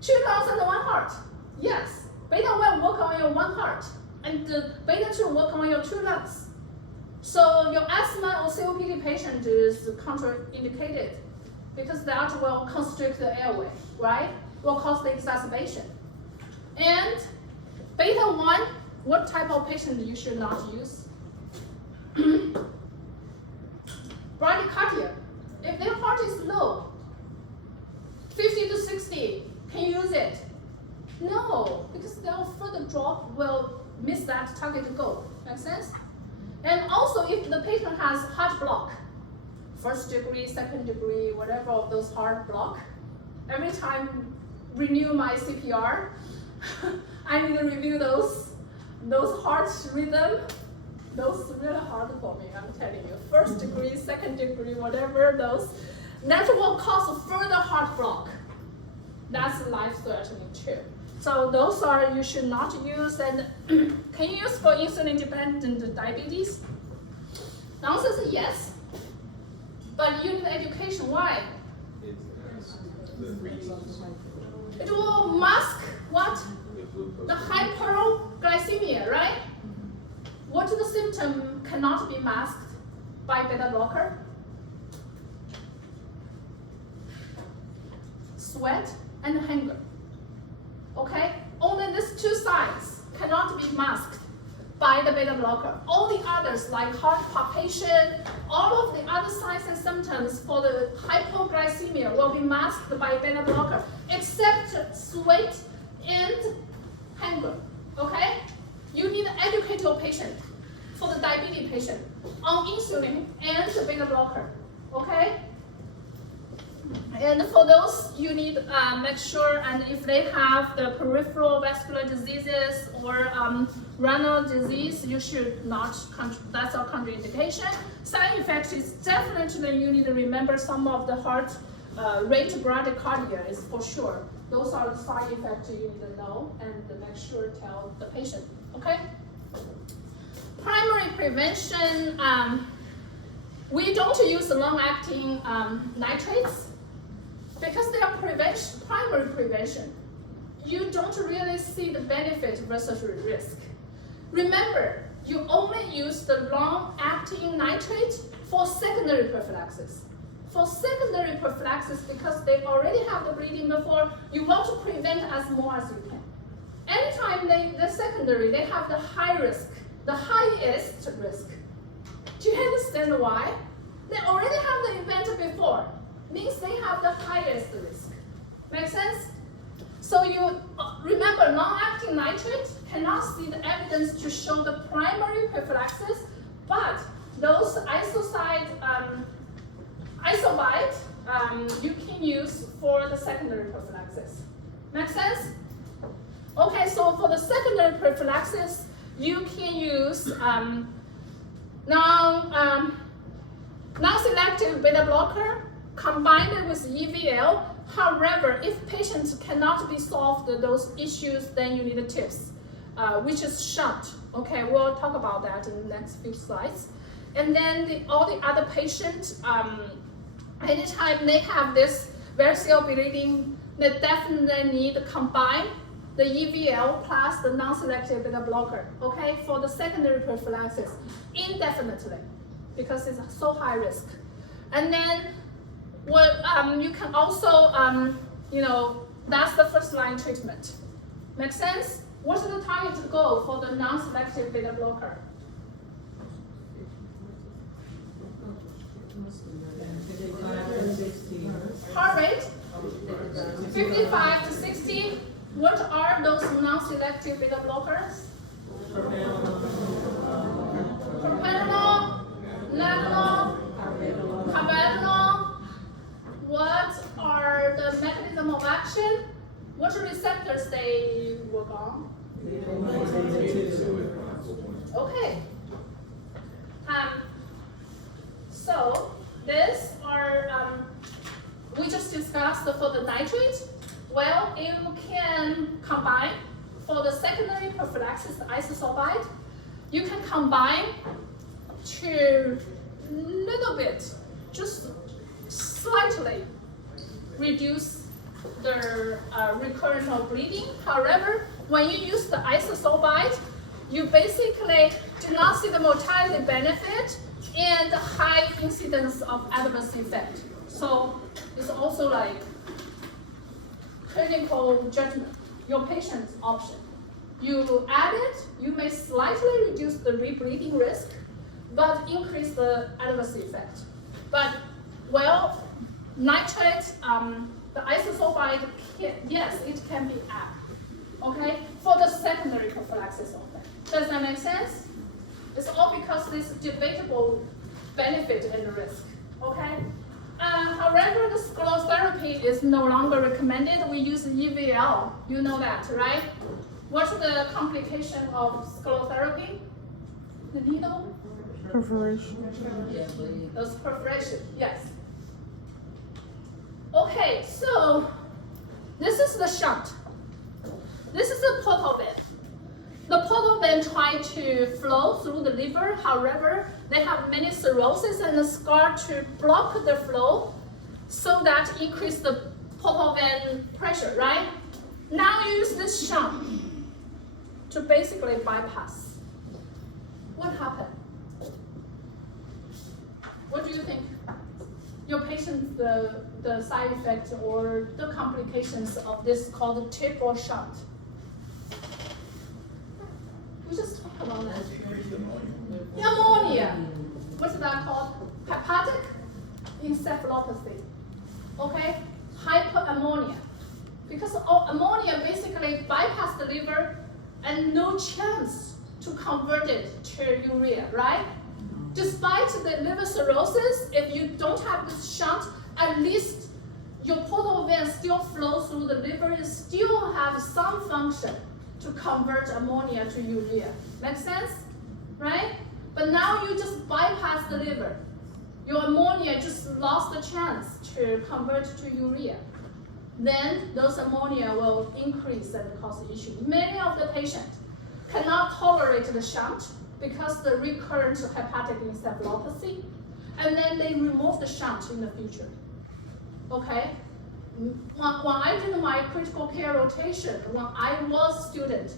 2 lungs and 1 heart. Yes. Beta 1 work on your 1 heart, and the beta 2 work on your 2 lungs. So your asthma or COPD patient is contraindicated because that will constrict the airway, right? Will cause the exacerbation. And beta 1, what type of patient you should not use? Bradycardia. If their heart is low, 50 to 60, can you use it? No, because their further drop will miss that target goal. Make sense? And also, if the patient has heart block, 1st degree, 2nd degree, whatever of those heart block, every time renew my CPR, I need to review those heart rhythm. Those really hard for me, I'm telling you. 1st degree, 2nd degree, whatever those, that will cause further heart block. That's life-threatening too. So those are you should not use. And can you use for insulin-dependent diabetes? The answer is yes. But you need education. Why? It will mask what? The hyperglycemia, right? What the symptom cannot be masked by beta blocker? Sweat and hunger. Okay? Only these 2 signs cannot be masked by the beta blocker. All the others, like heart palpitation, all of the other signs and symptoms for the hypoglycemia will be masked by beta blocker, except sweat and hunger. Okay? You need to educate your patient for the diabetes patient on insulin and the beta blocker. Okay? And for those, you need make sure, and if they have the peripheral vascular diseases or renal disease, you should not, that's a contraindication. Side effects is definitely you need to remember some of the heart rate bradycardia is for sure. Those are the side effects you need to know and make sure tell the patient, okay? Primary prevention, we don't use long-acting nitrates because they are primary prevention. You don't really see the benefit versus risk. Remember, you only use the long-acting nitrate for secondary prophylaxis. For secondary prophylaxis, because they already have the bleeding before, you want to prevent as more as you can. Anytime the secondary, they have the high risk, the highest risk. Do you understand why? They already have the event before, means they have the highest risk. Make sense? So you remember, long-acting nitrate cannot see the evidence to show the primary prophylaxis, but those isovite you can use for the secondary prophylaxis. Make sense? Okay, so for the secondary prophylaxis, you can use non-selective beta blocker combined with EVL. However, if patients cannot be solved those issues, then you need tips, which is shunt. Okay, we'll talk about that in the next few slides. And then all the other patients, anytime they have this variceal bleeding, they definitely need to combine the EVL plus the non-selective beta blocker, okay, for the secondary prophylaxis indefinitely, because it's so high risk. And then what you can also, that's the first line treatment. Make sense? What's the target goal for the non-selective beta blocker? Heart rate, 55 to 60. What are those non-selective beta blockers? Propranolol, lanolol, carvedilol. What are the mechanism of action? What receptors they work on? Okay. So this are we just discussed for the nitrate. Well, you can combine for the secondary prophylaxis isosulfide. You can combine to little bit, just slightly reduce the recurrent of bleeding. However, when you use the isosulfide, you basically do not see the mortality benefit and the high incidence of adverse effect. So it's also like clinical judgment, your patient's option. You add it, you may slightly reduce the rebleeding risk, but increase the adverse effect. But, well, nitrate, the isosulfide, yes, it can be added, okay, for the secondary prophylaxis of that. Does that make sense? It's all because this debatable benefit and risk, okay? However, the sclerotherapy is no longer recommended. We use EVL, you know that, right? What's the complication of sclerotherapy? The needle? Perforation. Those perforation, yes. Okay, so this is the shunt. This is the portal vein. The portal vein try to flow through the liver. However, they have many cirrhosis and the scar to block the flow so that increase the portal vein pressure, right? Now you use this shunt to basically bypass. What happened? What do you think? Your patient, the side effects or the complications of this called tip or shunt? We just talked about that. Pneumonia. What's that called? Hepatic encephalopathy. Okay? Hyperammonia. Because ammonia basically bypass the liver and no chance to convert it to urea, right? Despite the liver cirrhosis, if you don't have this shunt, at least your portal vein still flows through the liver and still have some function to convert ammonia to urea. Make sense? Right? But now you just bypass the liver. Your ammonia just lost the chance to convert to urea. Then those ammonia will increase and cause issue. Many of the patients cannot tolerate the shunt because the recurrent hepatic encephalopathy, and then they remove the shunt in the future. Okay? When I did my critical care rotation, when I was a student,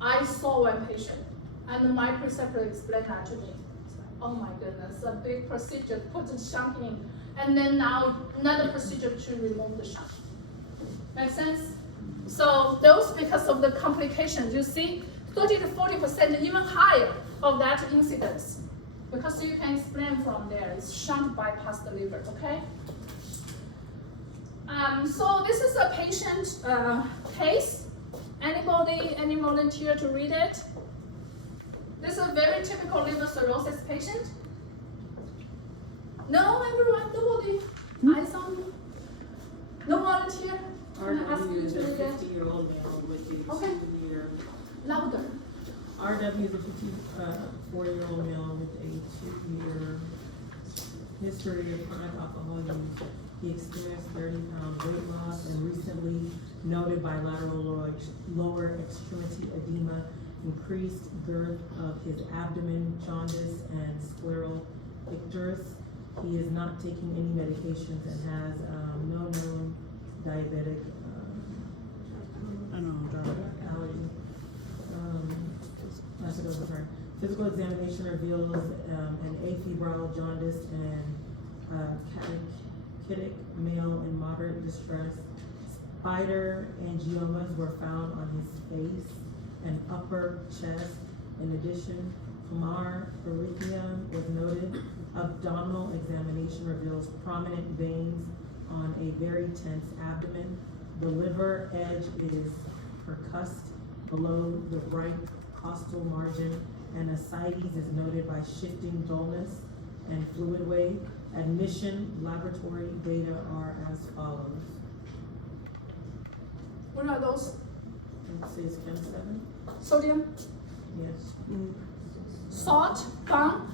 I saw one patient, and my preceptor explained that to me. It's like, oh my goodness, a big procedure, put the shunt in, and then now another procedure to remove the shunt. Make sense? So those, because of the complications, you see 30 to 40%, even higher of that incidence. Because you can explain from there, it's shunt bypass the liver, okay? So this is a patient case. Anybody, any volunteer to read it? This is a very typical liver cirrhosis patient. No, everyone, nobody. I saw no volunteer. Can I ask you to read it? 50-year-old male with a Okay. severe. Louder. RW is a 54-year-old male with a 2-year history history of chronic alcohol use. He experienced 30-pound weight loss and recently noted bilateral lower extremity edema, increased girth of his abdomen, jaundice, and scleral icterus. He is not taking any medications and has no known diabetic I know, darling. allergy. That's what it was her. Physical examination reveals an afebrile jaundice and catechitic male in moderate distress. Spider angiomas were found on his face and upper chest. In addition, palmar erythema was noted. Abdominal examination reveals prominent veins on a very tense abdomen. The liver edge is percussed below the right costal margin, and ascites is noted by shifting dullness and fluid weight. Admission laboratory data are as follows. What are those? It says Chem 7. Sodium, Yes. salt, gum,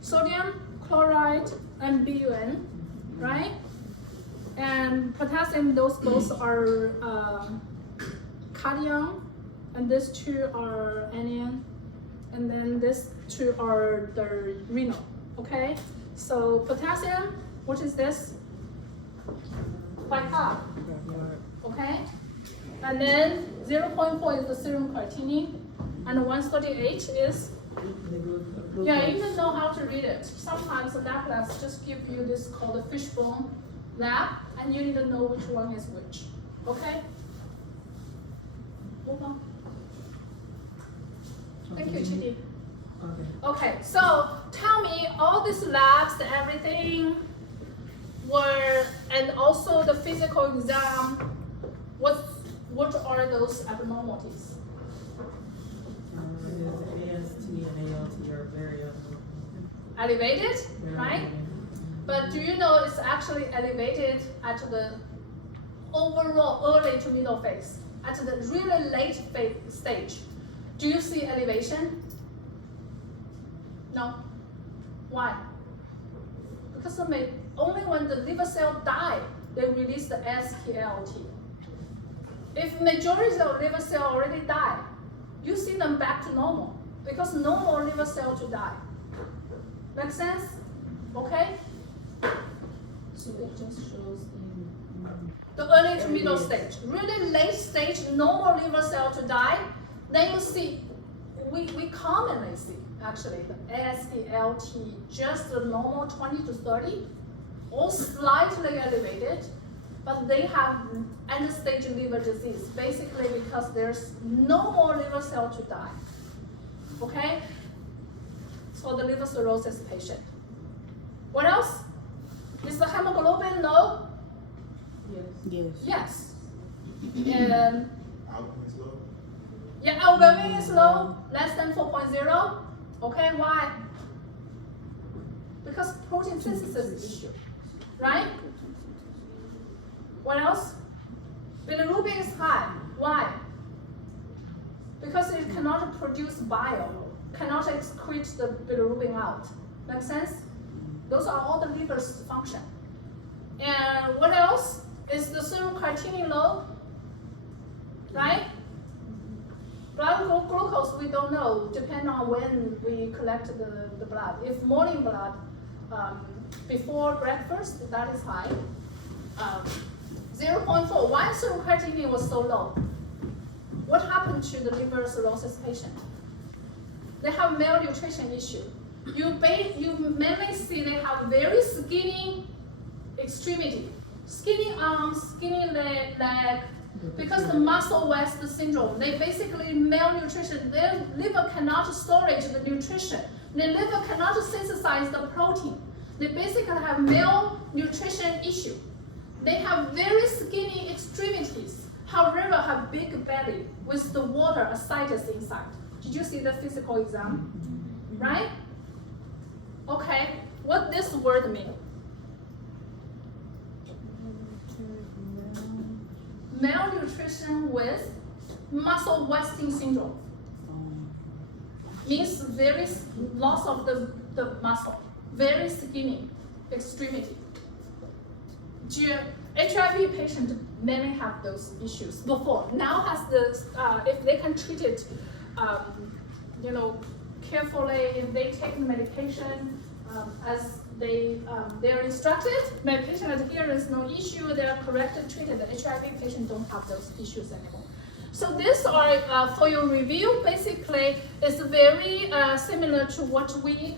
sodium, chloride, and BUN, right? And potassium, those both are cation, and these two are anion, and then these two are the renal, okay? So potassium, what is this? Bicarb, okay? And then 0.4 is the serum creatinine, and 138 is, yeah, you don't know how to read it. Sometimes the lab labs just give you this called a fishbone lab, and you need to know which one is which, okay? Move on. Thank you, Chidi. Okay. Okay, so tell me all these labs, everything were, and also the physical exam, what are those abnormalities? His AST and ALT are very Elevated, right? But do you know it's actually elevated at the overall early to middle phase, at the really late phase stage? Do you see elevation? No. Why? Because only when the liver cell die, they release the SPLT. If majority of liver cell already die, you see them back to normal because no more liver cell to die. Make sense? Okay? So it just shows in The early to middle stage. Really late stage, no more liver cell to die. Then you see, we commonly see actually the SPLT just the normal 20 to 30, or slightly elevated, but they have end stage liver disease, basically because there's no more liver cell to die. Okay? For the liver cirrhosis patient. What else? Is the hemoglobin low? Yes. Yes. Albumin is low. Yeah, albumin is low, less than 4.0. Okay, why? Because protein synthesis issue, right? What else? Bilirubin is high. Why? Because it cannot produce bile, cannot excrete the bilirubin out. Make sense? Those are all the liver's function. And what else? Is the serum creatinine low? Right? Blood glucose, we don't know, depending on when we collect the blood. If morning blood, before breakfast, that is high. 0.4, why serum creatinine was so low? What happened to the liver cirrhosis patient? They have malnutrition issue. You mainly see they have very skinny extremity, skinny arms, skinny leg, because the muscle wasting syndrome. They basically malnutrition. Their liver cannot storage the nutrition. The liver cannot synthesize the protein. They basically have malnutrition issue. They have very skinny extremities, however have big belly with the water ascites inside. Did you see the physical exam? Right? Okay, what this word mean? Malnutrition with muscle wasting syndrome. Means there is loss of the muscle. very skinny extremity. HIV patients many have those issues before. Now has if they can treat it, carefully, if they take the medication as they're instructed, medication adherence no issue, they are correctly treated. The HIV patients don't have those issues anymore. So these are for your review. Basically, it's very similar to what we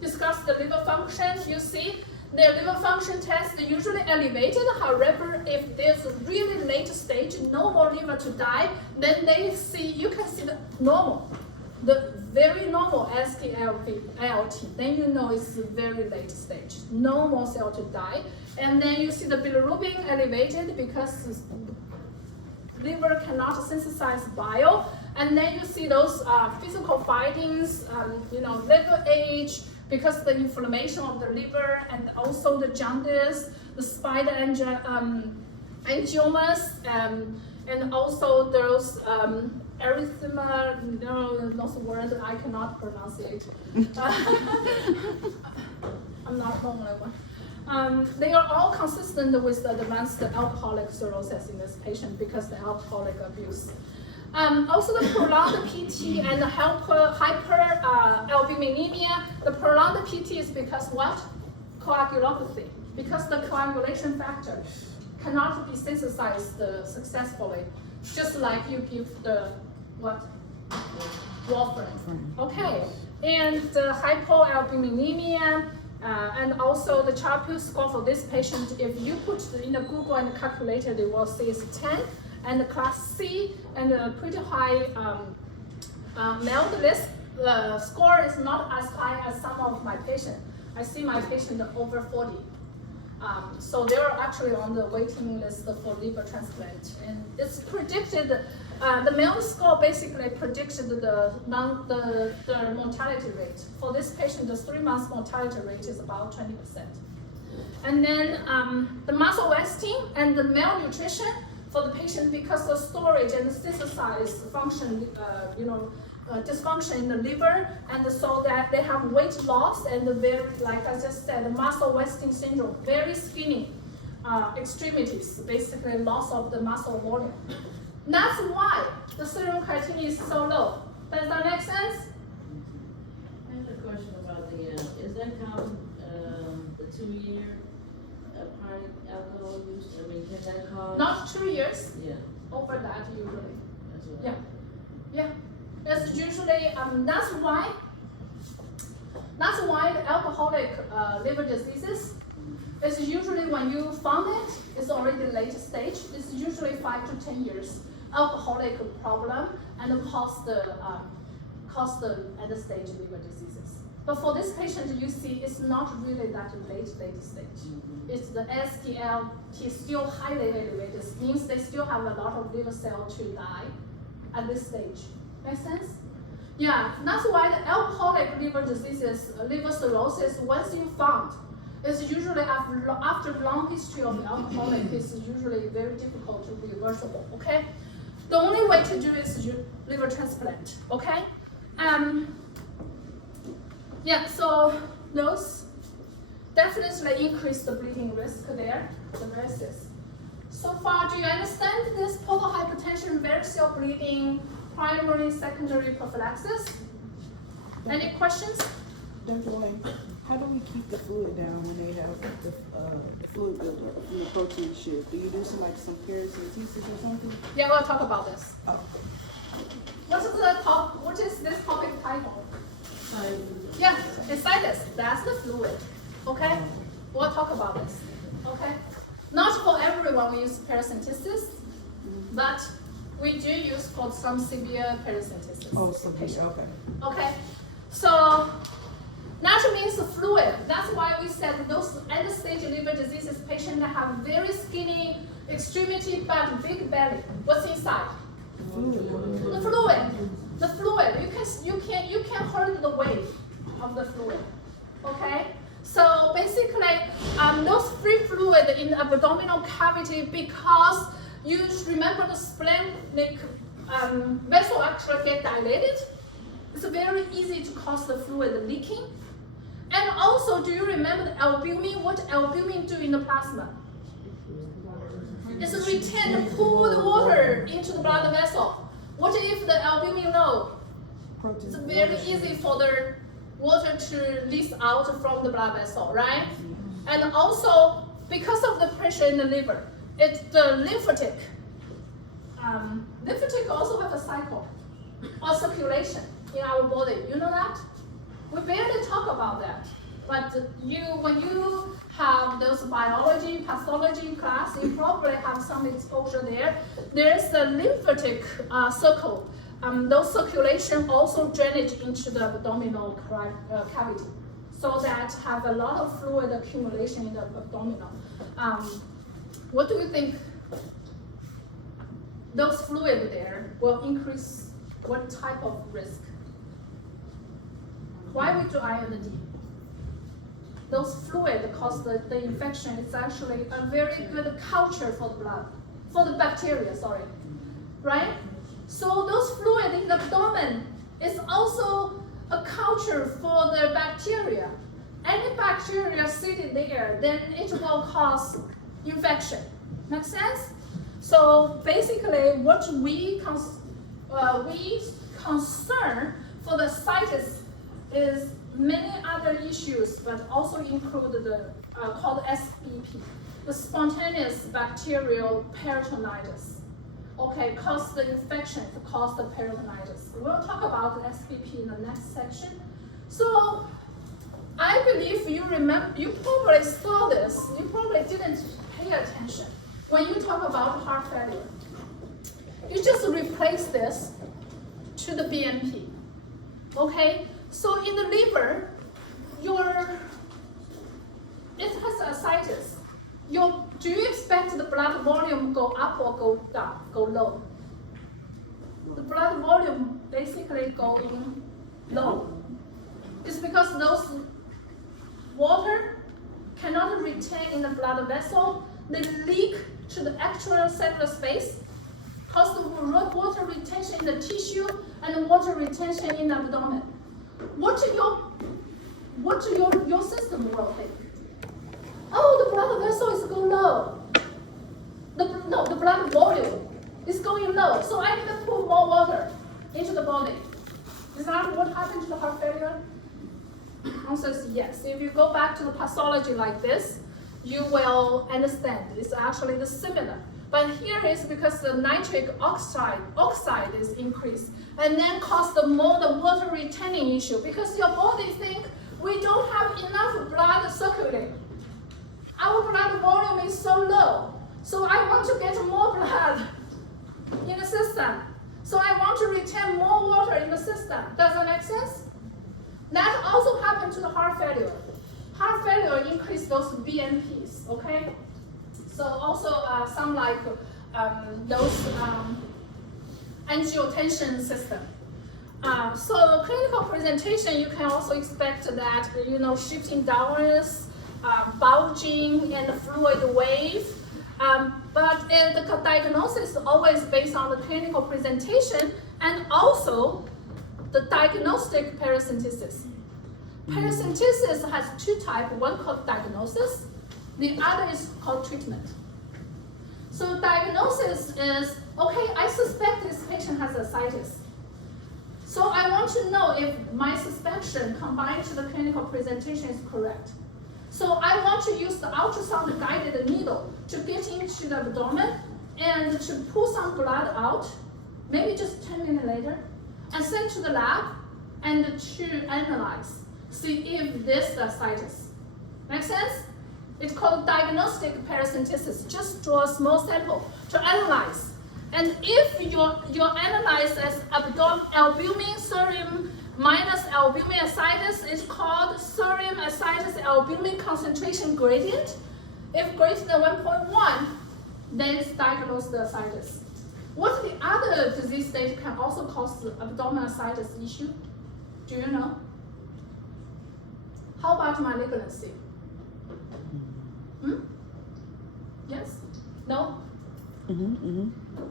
discussed the liver function. You see, their liver function test is usually elevated. However, if there's a really late stage, no more liver to die, then you can see the normal, the very normal SPLT. Then you know it's a very late stage, no more cell to die. And then you see the bilirubin elevated because liver cannot synthesize bile. And then you see those physical findings, liver age, because the inflammation of the liver, and also the jaundice, the spider angiomas, and also those erythema, those words I cannot pronounce it. I'm not wrong that one. They are all consistent with the advanced alcoholic cirrhosis in this patient because the alcoholic abuse. Also the prolonged PT and the hyperalbuminemia. The prolonged PT is because what? Coagulopathy. Because the coagulation factor cannot be synthesized successfully, just like you give the what? Warfarin. Okay. And the hypoalbuminemia, and also the Child-Pugh score for this patient, if you put in the Google and calculator, they will say it's 10. And the class C and a pretty high mild list score is not as high as some of my patients. I see my patient over 40. So they're actually on the waiting list for liver transplant. And it's predicted, the mild score basically predicted the mortality rate. For this patient, the 3 months mortality rate is about 20%. And then the muscle wasting and the malnutrition for the patient, because the storage and the synthesize function, dysfunction in the liver, and so that they have weight loss and the very, like I just said, the muscle wasting syndrome, very skinny extremities, basically loss of the muscle volume. That's why the serum creatinine is so low. Does that make sense? I have a question about is that common, the 2-year chronic alcohol use? I mean, can that cause? Not 2 years. Yeah. Over that usually. That's what Yeah. Yeah. That's usually that's why the alcoholic liver diseases is usually when you found it's already late stage. It's usually 5 to 10 years alcoholic problem and cause the end stage liver diseases. But for this patient, you see, it's not really that late stage. It's the SPLT still highly elevated. It means they still have a lot of liver cells to die at this stage. Make sense? Yeah, that's why the alcoholic liver diseases, liver cirrhosis, once you found, it's usually after long history of alcoholic, it's usually very difficult to reversible, okay? The only way to do is liver transplant, okay? Yeah, so those definitely increase the bleeding risk there, the varices. So far, do you understand this portal hypertension, variceal bleeding, primary, secondary prophylaxis? Any questions? Dr. Wang, how do we keep the fluid down when they have the fluid buildup and the protein shift? Do you do some paracentesis or something? Yeah, we'll talk about this. Oh. What is this topic title? Yeah, ascites, that's the fluid, okay? We'll talk about this, okay? Not for everyone we use paracentesis, but we do use for some severe paracentesis. Oh, severe, okay. Okay, so that means the fluid. That's why we said those end-stage liver diseases patients have very skinny extremity but big belly. What's inside? The fluid. The fluid. You can hold the weight of the fluid. Okay. So basically, those free fluid in the abdominal cavity, because you remember the splenic vessel actually get dilated. It's very easy to cause the fluid leaking. And also, do you remember the albumin? What albumin do in the plasma? It's retain and pull the water into the blood vessel. What if the albumin low? It's very easy for the water to leak out from the blood vessel, right? And also, because of the pressure in the liver, it's the lymphatic. Lymphatic also have a cycle or circulation in our body. You know that? We barely talk about that. But when you have those biology, pathology class, you probably have some exposure there. There's the lymphatic circle. Those circulation also drainage into the abdominal cavity, so that have a lot of fluid accumulation in the abdominal. What do you think? Those fluid there will increase what type of risk? Why we do iron D? Those fluid cause the infection. It's actually a very good culture for the blood, for the bacteria, sorry, right? So those fluid in the abdomen is also a culture for the bacteria. Any bacteria sitting there, then it will cause infection. Make sense? So basically, what we concern for the ascites is many other issues, but also include the called SBP, the spontaneous bacterial peritonitis. Okay, cause the infection, cause the peritonitis. We'll talk about the SBP in the next section. So I believe you remember, you probably saw this, you probably didn't pay attention when you talk about heart failure. You just replace this to the BNP. Okay? So in the liver, it has ascites. Do you expect the blood volume go up or go down, go low? The blood volume basically going low. It's because those water cannot retain in the blood vessel. They leak to the actual cellular space, cause the water retention in the tissue and water retention in the abdomen. What your system will think? Oh, the blood vessel is going low. The blood volume is going low, so I need to put more water into the body. Is that what happened to the heart failure? Answer is yes. If you go back to the pathology like this, you will understand it's actually the similar. But here is because the nitric oxide is increased, and then cause the water retaining issue, because your body think we don't have enough blood circulating. Our blood volume is so low, so I want to get more blood in the system. So I want to retain more water in the system. Does that make sense? That also happened to the heart failure. Heart failure increase those BNPs, okay? So also some like those angiotensin system. So clinical presentation, you can also expect that, shifting downwards, bulging and fluid wave. But the diagnosis is always based on the clinical presentation and also the diagnostic paracentesis. Paracentesis has two types, one called diagnosis, the other is called treatment. So diagnosis is, okay, I suspect this patient has ascites. So I want to know if my suspicion combined to the clinical presentation is correct. So I want to use the ultrasound guided needle to get into the abdomen and to pull some blood out, maybe just 10 minutes later, and send to the lab and to analyze, see if this is ascites. Make sense? It's called diagnostic paracentesis. Just draw a small sample to analyze. And if you analyze as albumin serum minus albumin ascites, it's called serum ascites albumin concentration gradient. If greater than 1.1, then it's diagnosed the ascites. What the other disease state can also cause the abdominal ascites issue? Do you know? How about malignancy? Yes? No?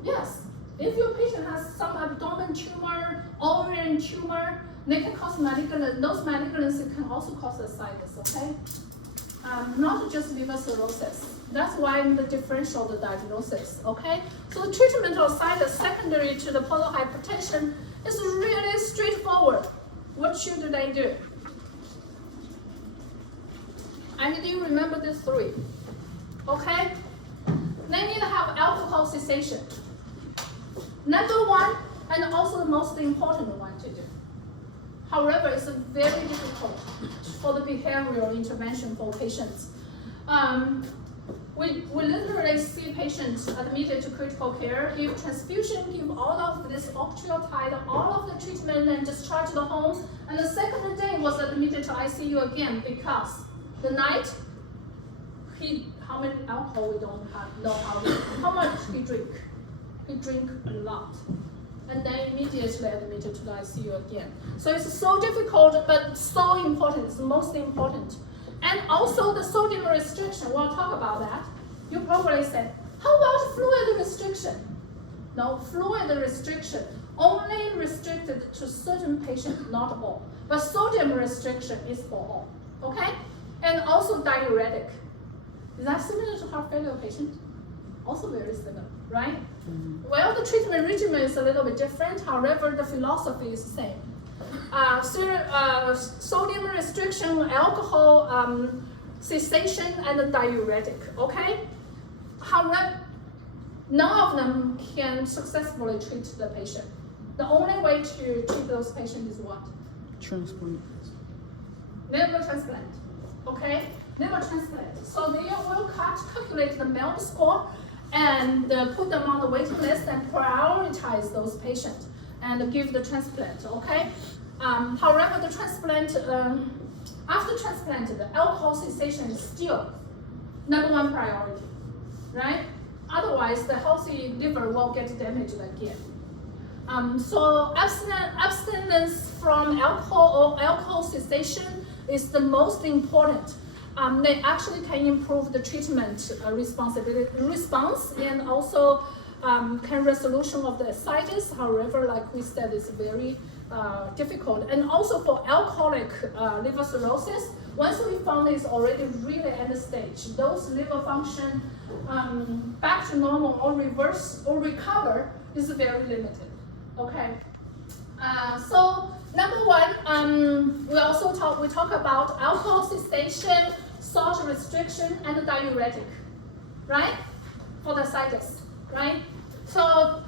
Yes. If your patient has some abdomen tumor, ovarian tumor, They can cause malignant, those malignancies can also cause ascites, okay? Not just liver cirrhosis. That's why the differential the diagnosis, okay? So the treatment of ascites secondary to the portal hypertension is really straightforward. What should they do? And do you remember these three? Okay? They need to have alcohol cessation. Number one, and also the most important one to do. However, it's very difficult for the behavioral intervention for patients. We literally see patients admitted to critical care, give transfusion, give all of this octreotide, all of the treatment, and discharge to the home. And the second day was admitted to ICU again because the night, how many alcohol we don't know how much he drink. He drink a lot. And then immediately admitted to the ICU again. So it's so difficult, but so important. It's the most important. And also the sodium restriction. We'll talk about that. You probably said, how about fluid restriction? No, fluid restriction only restricted to certain patients, not all. But sodium restriction is for all. Okay? And also diuretic. Is that similar to heart failure patient? Also very similar, right? Mm-hmm. Well, the treatment regimen is a little bit different. However, the philosophy is the same. Sodium restriction, alcohol cessation, and diuretic, okay? However, none of them can successfully treat the patient. The only way to treat those patients is what? Transplant. Liver transplant, okay? Liver transplant. So they will calculate the MELD score and put them on the waiting list and prioritize those patients and give the transplant, okay? However, the transplant, after transplant, the alcohol cessation is still #1 priority, right? Otherwise, the healthy liver will get damaged again. So abstinence from alcohol or alcohol cessation is the most important. They actually can improve the treatment response and also can resolution of the ascites. However, like we said, it's very difficult. And also for alcoholic liver cirrhosis, once we found it's already really at the stage, those liver function back to normal or reverse or recover is very limited. Okay. So #1, we talk about alcohol cessation, salt restriction, and diuretic, right? For the ascites, right? So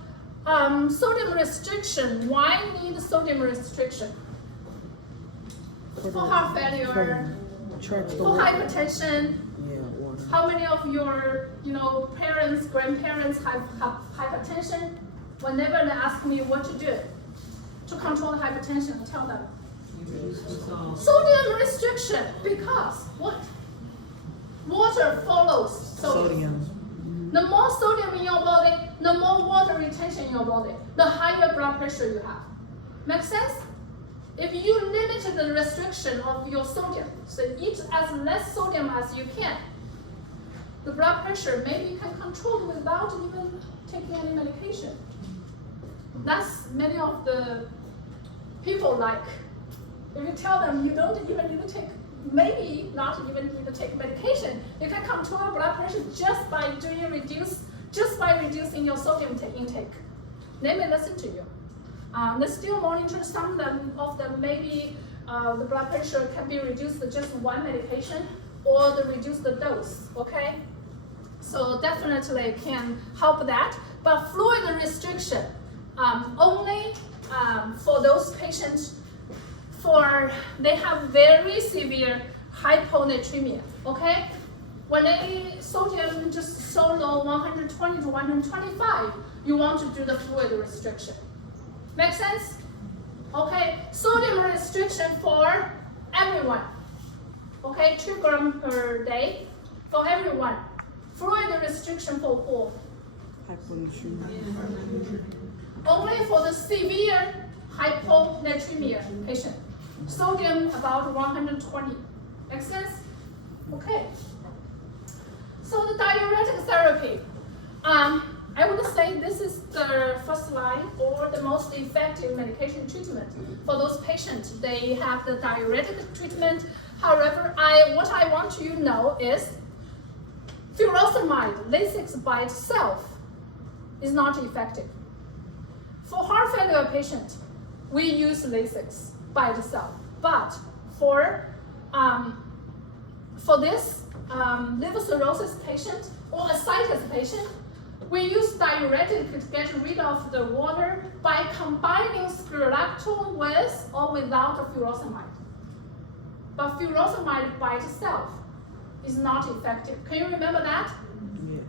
sodium restriction. Why need sodium restriction? For heart failure, for hypertension. How many of your parents, grandparents have hypertension? Whenever they ask me what to do to control the hypertension, I tell them sodium restriction, because what? Water follows sodium. The more sodium in your body, the more water retention in your body, the higher blood pressure you have. Make sense? If you limit the restriction of your sodium, so eat as less sodium as you can, the blood pressure maybe you can control without even taking any medication. That's many of the people like. If you tell them you don't even need to take, maybe not even need to take medication, you can control your blood pressure just by reducing your sodium intake. They may listen to you. They still monitor some of them. Maybe the blood pressure can be reduced with just one medication or reduce the dose. Okay, so definitely can help that. But fluid restriction only for those patients they have very severe hyponatremia. Okay, when sodium just so low, 120 to 125, you want to do the fluid restriction. Make sense? Okay, sodium restriction for everyone. Okay, 2 grams per day for everyone. Fluid restriction for who? Only for the severe hyponatremia patient. Sodium about 120. Make sense? Okay. So the diuretic therapy. I would say this is the first line or the most effective medication treatment for those patients. They have the diuretic treatment. However, what I want you to know is furosemide, Lasix by itself, is not effective. For heart failure patient, we use Lasix by itself. But for this liver cirrhosis patient or ascites patient, we use diuretic to get rid of the water by combining spironolactone with or without furosemide. But furosemide by itself is not effective. Can you remember that? Yes.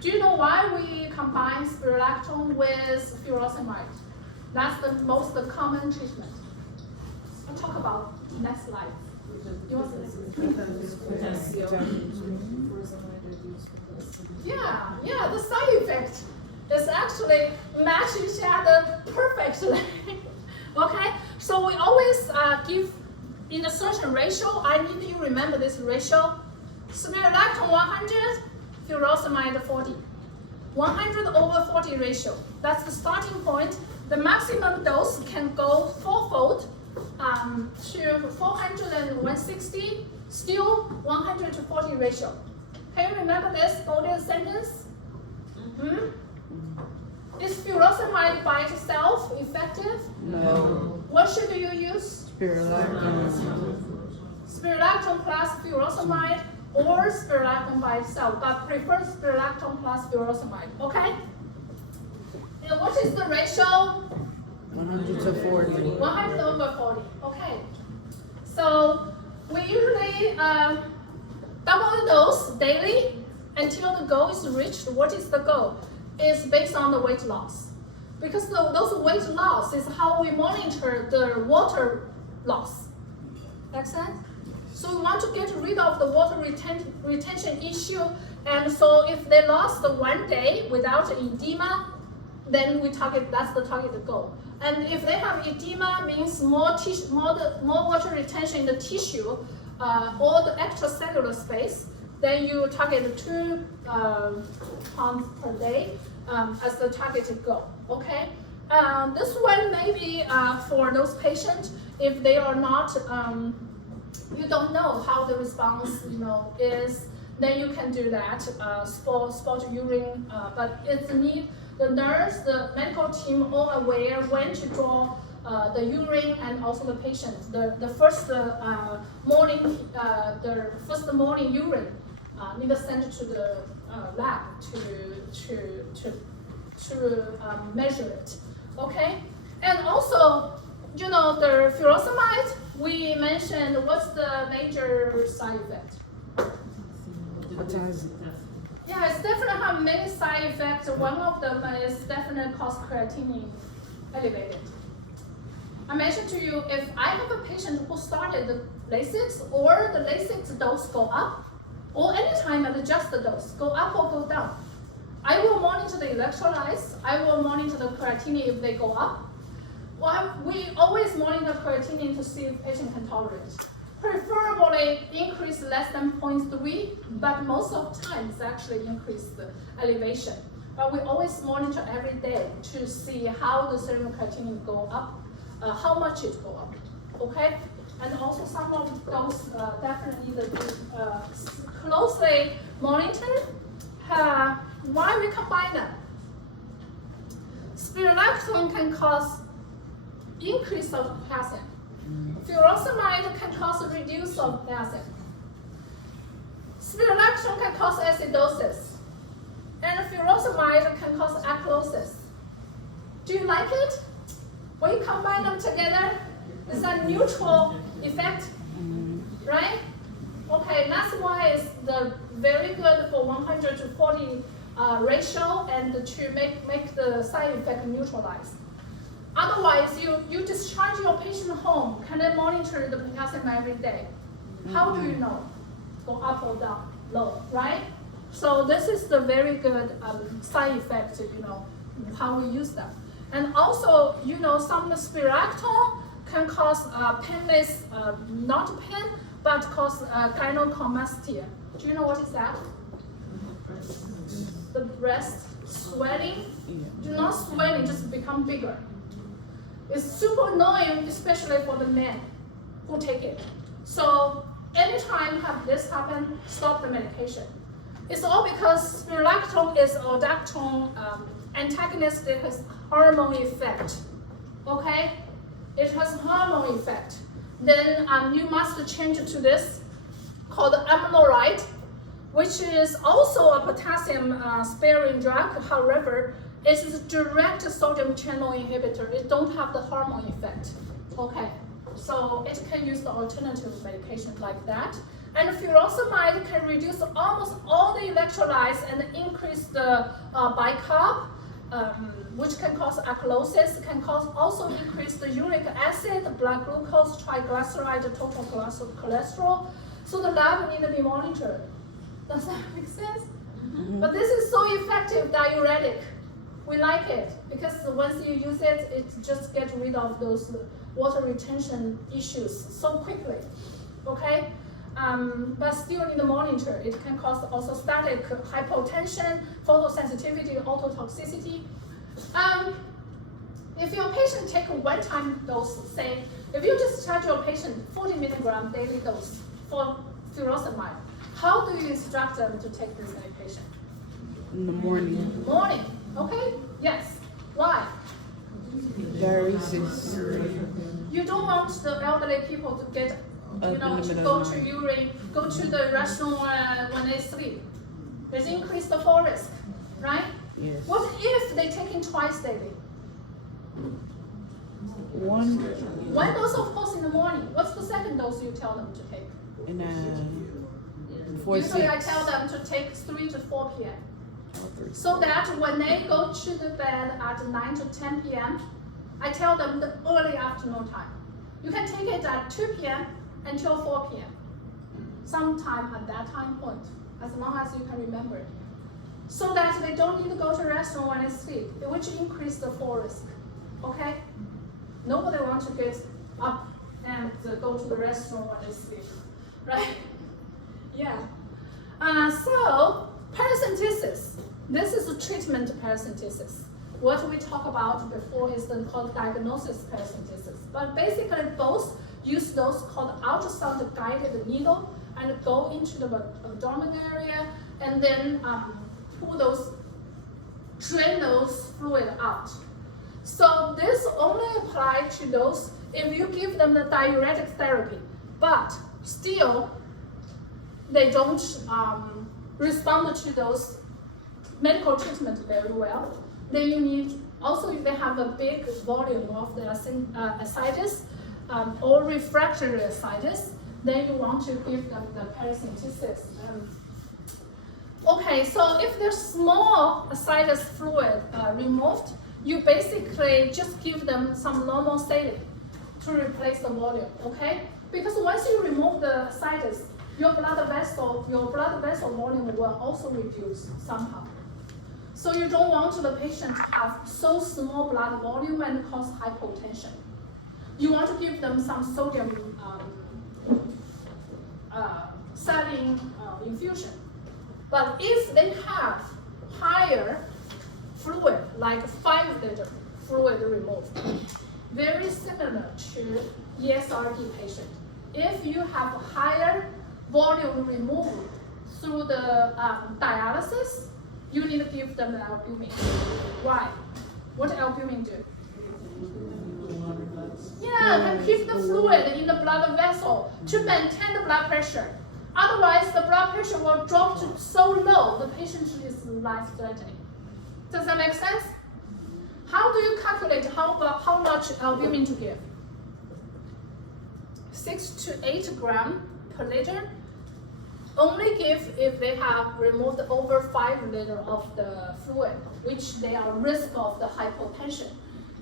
Do you know why we combine spironolactone with furosemide? That's the most common treatment. We'll talk about next slide. You want Yeah, the side effect is actually match each other perfectly. Okay, so we always give in a certain ratio. I need you remember this ratio. Spironolactone 100, furosemide 40. 100/40 ratio. That's the starting point. The maximum dose can go fourfold to 400 and 160, still 100/40 ratio. Can you remember this golden sentence? Is furosemide by itself effective? No. What should you use? Spironolactone. Spironolactone plus furosemide or spironolactone by itself, but prefer spironolactone plus furosemide, okay? And what is the ratio? 100/40. 100/40, okay. So we usually double the dose daily until the goal is reached. What is the goal? It's based on the weight loss. Because those weight loss is how we monitor the water loss. Make sense? So we want to get rid of the water retention issue. And so if they lost 1 day without edema, then that's the target goal. And if they have edema, means more water retention in the tissue or the extracellular space, then you target 2 pounds per day as the targeted goal. Okay. This one maybe for those patients if they are not, you don't know how the response is, then you can do that spot urine, but it's need the nurse, the medical team all aware when to draw the urine and also the patient. The first morning urine need to send to the lab to measure it. Okay, and also the furosemide. We mentioned what's the major side effect. Yeah, it's definitely have many side effects. One of them is definitely cause creatinine elevated. I mentioned to you, if I have a patient who started the Lasix or the Lasix dose go up, or anytime I adjust the dose, go up or go down, I will monitor the electrolytes, I will monitor the creatinine if they go up. Well, we always monitor creatinine to see if patient can tolerate. Preferably increase less than 0.3, but most of the time it's actually increase the elevation. But we always monitor every day to see how the serum creatinine go up, how much it go up, okay? And also some of those definitely need to be closely monitored. Why we combine them? Spironolactone can cause increase of potassium. Furosemide can cause a reduce of potassium. Spironolactone can cause acidosis. And furosemide can cause alkalosis. Do you like it? When you combine them together, it's a neutral effect, right? Okay, that's why it's very good for 100/40 ratio and to make the side effect neutralized. Otherwise, you discharge your patient home, can they monitor the potassium every day? How do you know? Go up or down, low, right? So this is the very good side effect, how we use them. And also, some spironolactone can cause painless, not pain, but cause gynecomastia. Do you know what is that? The breast swelling. Yeah. Do not swelling, just become bigger. It's super annoying, especially for the men who take it. So anytime have this happen, stop the medication. It's all because spirulactone is aldactone antagonist. It has hormone effect. Okay, it has hormone effect. Then you must change it to this called amiloride, which is also a potassium sparing drug. However, it is a direct sodium channel inhibitor. It don't have the hormone effect. Okay, so it can use the alternative medication like that. And furosemide can reduce almost all the electrolytes and increase the bicarb, which can cause alkalosis, can cause also increase the uric acid, blood glucose, triglyceride, total cholesterol. So the lab need to be monitored. Does that make sense? Mm-hmm. But this is so effective diuretic. We like it because once you use it, it just gets rid of those water retention issues so quickly. Okay? But still need to monitor. It can cause also static hypotension, photosensitivity, ototoxicity. If your patient take a one-time dose, say, if you just charge your patient 40 milligram daily dose for furosemide, how do you instruct them to take this medication? In the morning. Morning, okay? Yes. Why? Diuresis. You don't want the elderly people to get, to go to urine, go to the restroom when they sleep. There's increased the fall risk, right? Yes. What if they take it twice daily? One dose, of course, in the morning. What's the second dose you tell them to take? Usually I tell them to take 3 to 4 p.m. So that when they go to the bed at 9 to 10 p.m., I tell them the early afternoon time. You can take it at 2 p.m. until 4 p.m. Sometime at that time point, as long as you can remember it. So that they don't need to go to the restroom when they sleep, which increase the fall risk. Okay? Nobody wants to get up and go to the restroom when they sleep, right? Yeah. So paracentesis. This is a treatment paracentesis. What we talked about before is called diagnosis paracentesis. But basically both use those called ultrasound guided needle and go into the abdomen area and then drain those fluid out. So this only applies to those if you give them the diuretic therapy, but still they don't respond to those medical treatment very well. Then you need, also if they have a big volume of the ascites or refractory ascites, then you want to give them the paracentesis. Okay, so if there's small ascites fluid removed, you basically just give them some normal saline to replace the volume, okay? Because once you remove the ascites, your blood vessel volume will also reduce somehow. So you don't want the patient to have so small blood volume and cause hypotension. You want to give them some sodium saline infusion. But if they have higher fluid, like 5 liter fluid removed, very similar to ESRD patient. If you have higher volume removed through the dialysis, you need to give them the albumin. Why? What albumin do? Yeah, can keep the fluid in the blood vessel to maintain the blood pressure. Otherwise, the blood pressure will drop to so low, the patient is life-threatening. Does that make sense? How do you calculate how much albumin to give? 6 to 8 grams per liter. Only give if they have removed over 5 liters of the fluid, which they are risk of the hypotension.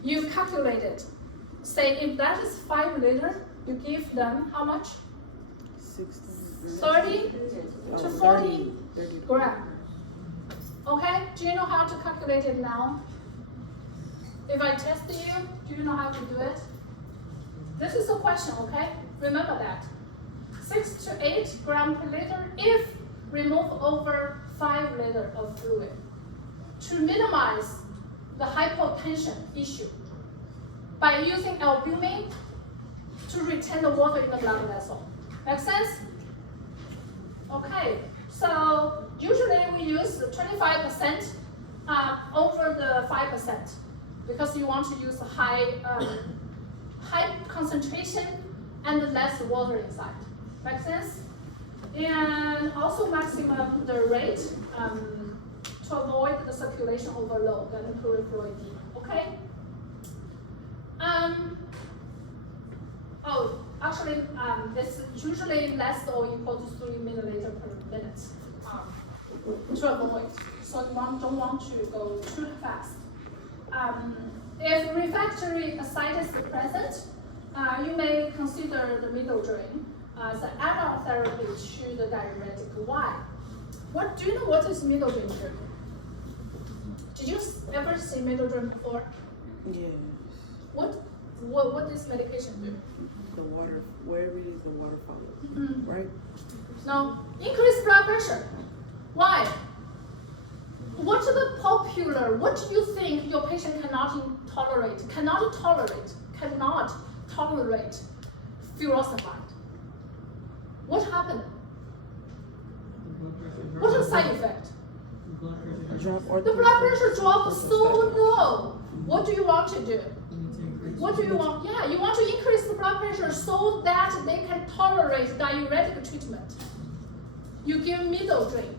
You calculate it. Say if that is 5 liters, you give them how much? 30 to 40 grams. Okay, do you know how to calculate it now? If I test you, do you know how to do it? This is a question, okay? Remember that. 6 to 8 grams per liter if remove over 5 liters of fluid. to minimize the hypotension issue by using albumin to retain the water in the blood vessel. Make sense? Okay, so usually we use 25% over the 5% because you want to use high concentration and less water inside. Make sense? And also maximum the rate to avoid the circulation overload and peripheral edema. Okay? Actually, it's usually less or equal to 3 milliliters per minute to avoid. So you don't want to go too fast. If refractory ascites is present, you may consider the middle drain as an add-on therapy to the diuretic. Why? Do you know what is middle drain? Did you ever see middle drain before? Yeah. What does medication do? The water, wherever it is, the water follows, right? No, increase blood pressure. Why? What do you think your patient cannot tolerate furosemide? What happened? What is the side effect? The blood pressure dropped so low. What do you want to do? What do you want? Yeah, you want to increase the blood pressure so that they can tolerate diuretic treatment. You give middle drain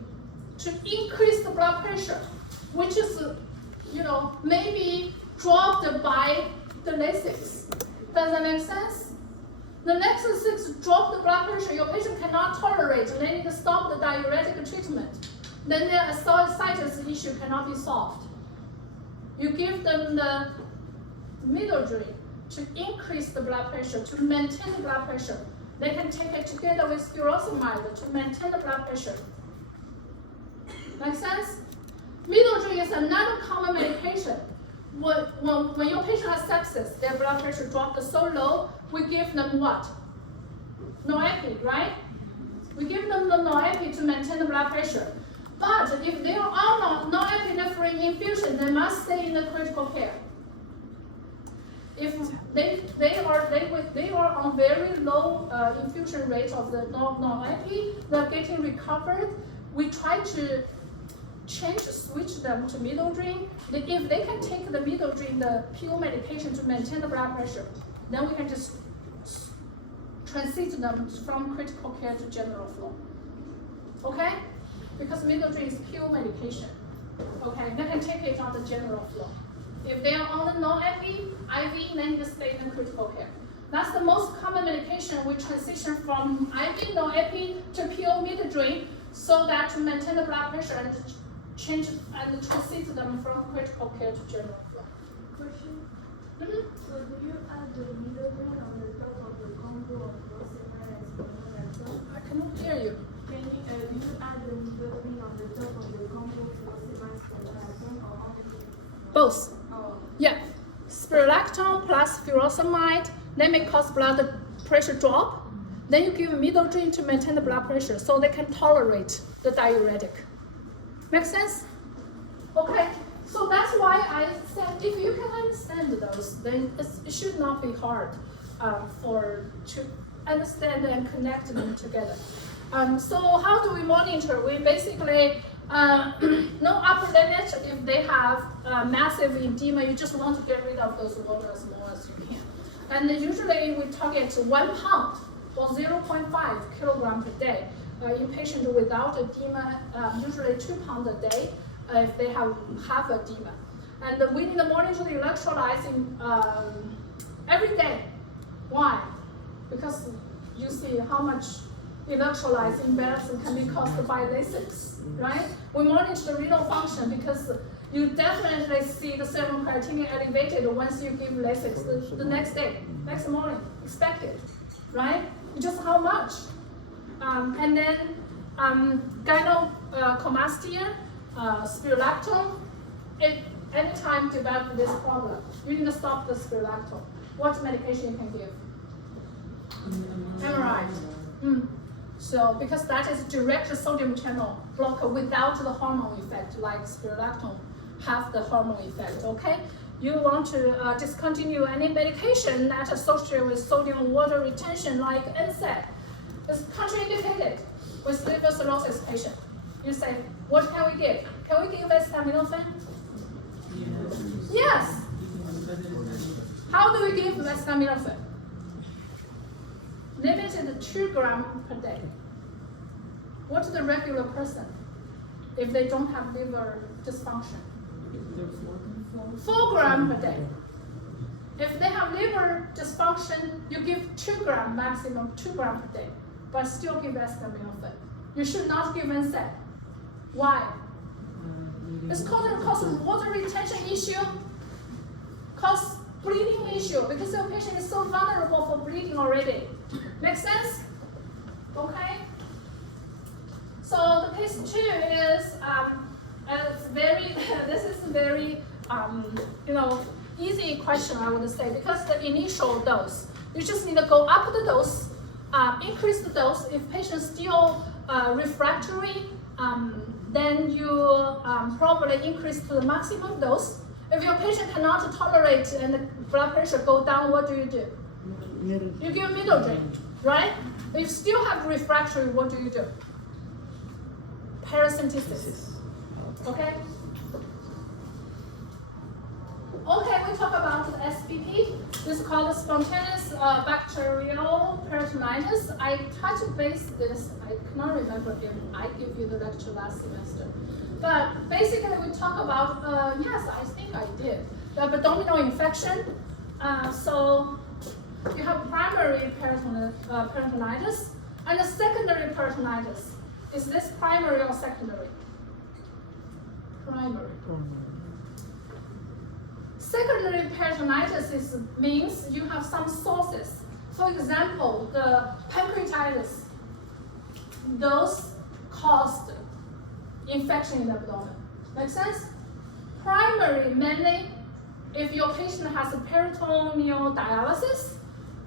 to increase the blood pressure, which is, maybe dropped by the Lasix. Does that make sense? The Lasix drop the blood pressure your patient cannot tolerate. They need to stop the diuretic treatment. Then their ascites issue cannot be solved. You give them the middle drain to increase the blood pressure, to maintain the blood pressure. They can take it together with furosemide to maintain the blood pressure. Make sense? Middle drain is another common medication. When your patient has sepsis, their blood pressure dropped so low, we give them what? Noepi, right? We give them the Noepi to maintain the blood pressure. But if they are on norepinephrine infusion, they must stay in the critical care. If they are on very low infusion rate of the Noepi, they're getting recovered. We try to switch them to middle drain. If they can take the middle drain, the pure medication to maintain the blood pressure, then we can just transit them from critical care to general flow. Okay? Because middle drain is pure medication. Okay, they can take it on the general flow. If they are on the non-IV, IV, then you stay in the critical care. That's the most common medication. We transition from IV non-epi to pure middle drain so that to maintain the blood pressure and change and transit them from critical care to general flow. Question. Mm-hmm. So do you add the middle drain on the top of the combo of furosemide and spironolactone? I cannot hear you. Do you add the middle drain on the top of the combo of furosemide spironolactone or only? Both. Oh. Yeah. Spironolactone plus furosemide, they may cause blood pressure drop. Then you give middle drain to maintain the blood pressure so they can tolerate the diuretic. Make sense? Okay. So that's why I said if you can understand those, then it should not be hard to understand and connect them together. So how do we monitor? We basically no upper limit. If they have massive edema, you just want to get rid of those water as more as you can. And usually we target 1 pound or 0.5 kilogram per day. In patients without edema, usually 2 pounds a day if they have half edema. And we need to monitor the electrolytes every day. Why? Because you see how much electrolytes imbalance can be caused by Lasix, right? We monitor the renal function because you definitely see the serum creatinine elevated once you give Lasix the next day, next morning, expected, right? Just how much? And then gynecomastia, spironolactone, anytime develop this problem, you need to stop the spironolactone. What medication you can give? MRI. So because that is direct sodium channel blocker without the hormone effect like spironolactone have the hormone effect, okay? You want to discontinue any medication that associated with sodium water retention like NSAID. It's contraindicated with liver cirrhosis patient. You say, what can we give? Can we give acetaminophen? Yes. How do we give acetaminophen? Limited 2 grams per day. What's the regular person if they don't have liver dysfunction? 4 grams per day. If they have liver dysfunction, you give 2 grams, maximum 2 grams per day, but still give acetaminophen. You should not give NSAID. Why? It's cause water retention issue, cause bleeding issue, because the patient is so vulnerable for bleeding already. Make sense? Okay? So the case 2 is this is very easy question, I would say, because the initial dose, you just need to go up the dose, increase the dose. If patient still refractory, then you probably increase to the maximum dose. If your patient cannot tolerate and the blood pressure go down, what do? You give middle drink, right? If you still have refractory, what do? Paracentesis. Okay? Okay, we talk about the SBP. This is called spontaneous bacterial peritonitis. I touched base this. I cannot remember if I give you the lecture last semester. But basically, we talk about, yes, I think I did, the abdominal infection. So you have primary peritonitis and the secondary peritonitis. Is this primary or secondary? Primary. Secondary peritonitis means you have some sources. For example, the pancreatitis. Those caused infection in the abdomen. Make sense? Primary, mainly if your patient has a peritoneal dialysis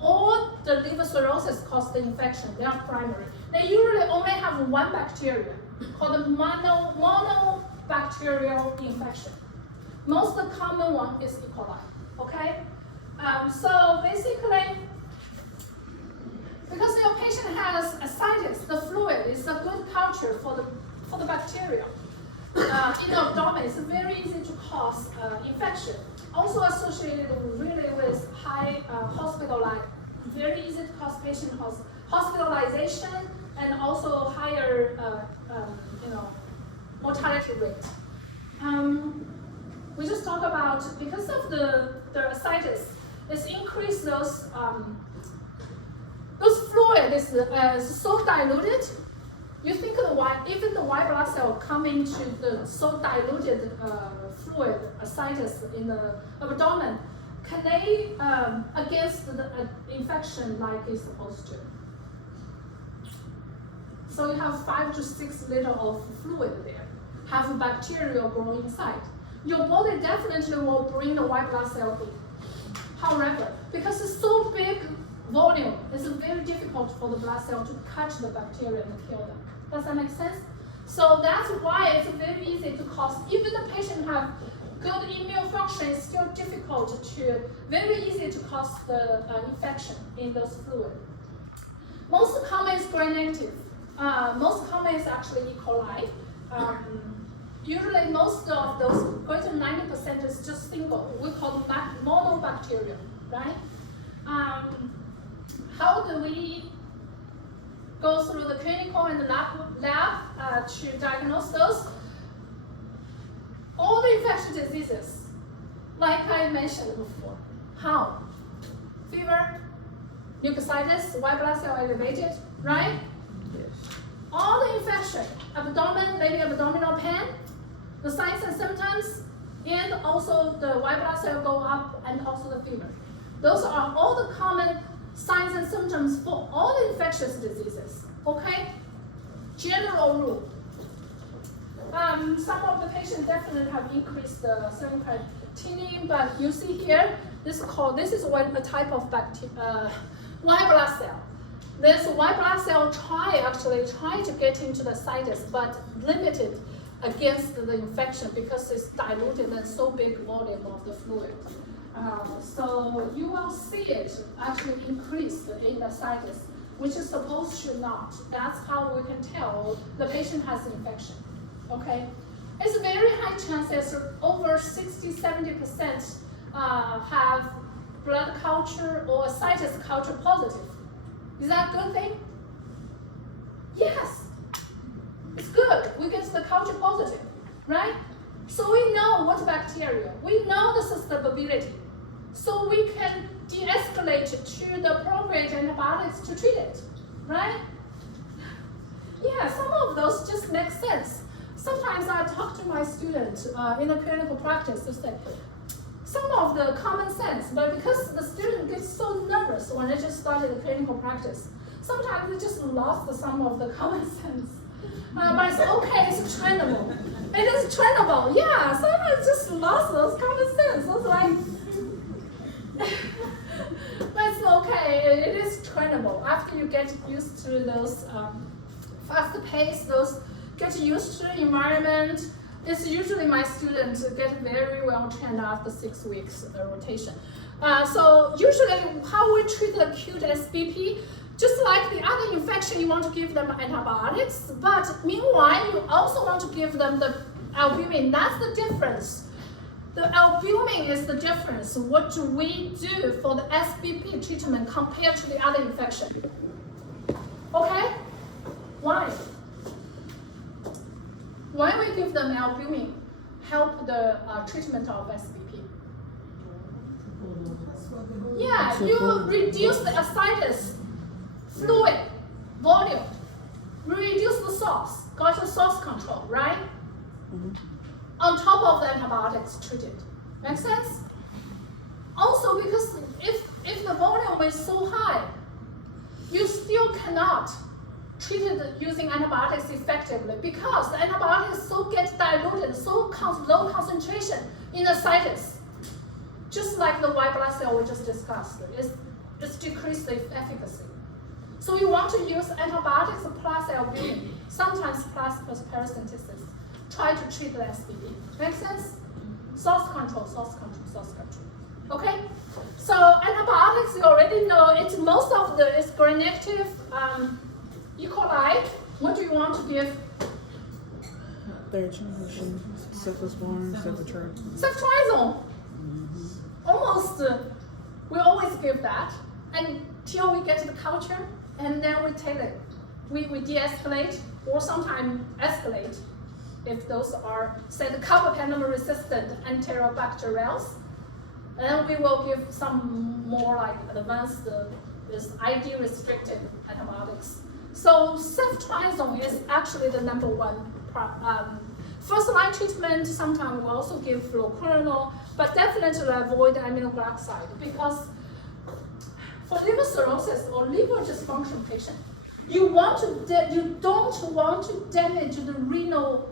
or the liver cirrhosis caused the infection, they are primary. They usually only have one bacteria called monobacterial infection. Most common one is E. coli, okay? So basically, because your patient has ascites, the fluid is a good culture for the bacteria. In the abdomen, it's very easy to cause infection. Also associated really with high very easy to cause patient hospitalization and also higher mortality rate. We just talk about, because of the ascites, it's increased those fluid is so diluted. You think even the white blood cell come into the so diluted fluid ascites in the abdomen, can they against the infection like it's supposed to? So you have 5 to 6 liters of fluid there, have bacteria growing inside. Your body definitely will bring the white blood cell in. However, because it's so big volume, it's very difficult for the blood cell to catch the bacteria and kill them. Does that make sense? So that's why it's very easy to cause, even the patient have good immune function, it's still difficult very easy to cause the infection in those fluid. Most common is gram-negative. Most common is actually E. coli. Usually most of those, greater than 90% is just single. We call them monobacterial, right? How do we go through the clinical and the lab to diagnose those? All the infectious diseases, like I mentioned before. How? Fever, mucositis, white blood cell elevated, right? Yes. All the infection, abdomen, maybe abdominal pain, the signs and symptoms, and also the white blood cell go up, and also the fever. Those are all the common signs and symptoms for all the infectious diseases, okay? General rule. Some of the patients definitely have increased the serum creatinine, but you see here, this is a type of white blood cell. This white blood cell try to get into the ascites, but limited against the infection because it's diluted and so big volume of the fluid. So you will see it actually increase in the sinus, which is supposed to not. That's how we can tell the patient has infection, okay? It's very high chances, over 60–70% have blood culture or sinus culture positive. Is that a good thing? Yes, it's good. We get the culture positive, right? So we know what bacteria, we know the susceptibility. So we can de-escalate to the appropriate antibiotics to treat it, right? Yeah, some of those just make sense. Sometimes I talk to my students in a clinical practice to say, some of the common sense, but because the student gets so nervous when they just started the clinical practice, sometimes they just lost some of the common sense. But it's okay, it's trainable. It is trainable, yeah, sometimes just lost those common sense. It's like, but it's okay, it is trainable. After you get used to those fast pace, those get used to the environment, it's usually my students get very well trained after 6 weeks rotation. So usually how we treat the acute SBP, just like the other infection, you want to give them antibiotics, but meanwhile you also want to give them the albumin. That's the difference. The albumin is the difference. What do we do for the SBP treatment compared to the other infection? Okay? Why? Why we give them albumin help the treatment of SBP? Yeah, you reduce the ascites, fluid, volume, reduce the sauce, got your sauce control, right? On top of the antibiotics treated. Make sense? Also, because if the volume is so high, you still cannot treat it using antibiotics effectively because the antibiotics so get diluted, so low concentration in the cytus. Just like the white blood cell we just discussed, it's decreased the efficacy. So you want to use antibiotics plus albumin, sometimes plus paracentesis. Try to treat the SBP. Make sense? Sauce control, sauce control, sauce control. Okay? So antibiotics, you already know, it's most of the is gram-negative E. coli. What do you want to give? Third generation, cephalosporin, ceftriaxone. Ceftriaxone. Almost, we always give that until we get the culture, and then we take it. We de-escalate or sometimes escalate if those are, say, the carbapenem-resistant enterobacterials. And then we will give some more like advanced, this ID-restricted antibiotics. So ceftriaxone is actually the number one first-line treatment. Sometimes we also give fluoroquinolone, but definitely avoid aminoglycoside because for liver cirrhosis or liver dysfunction patient, you don't want to damage the renal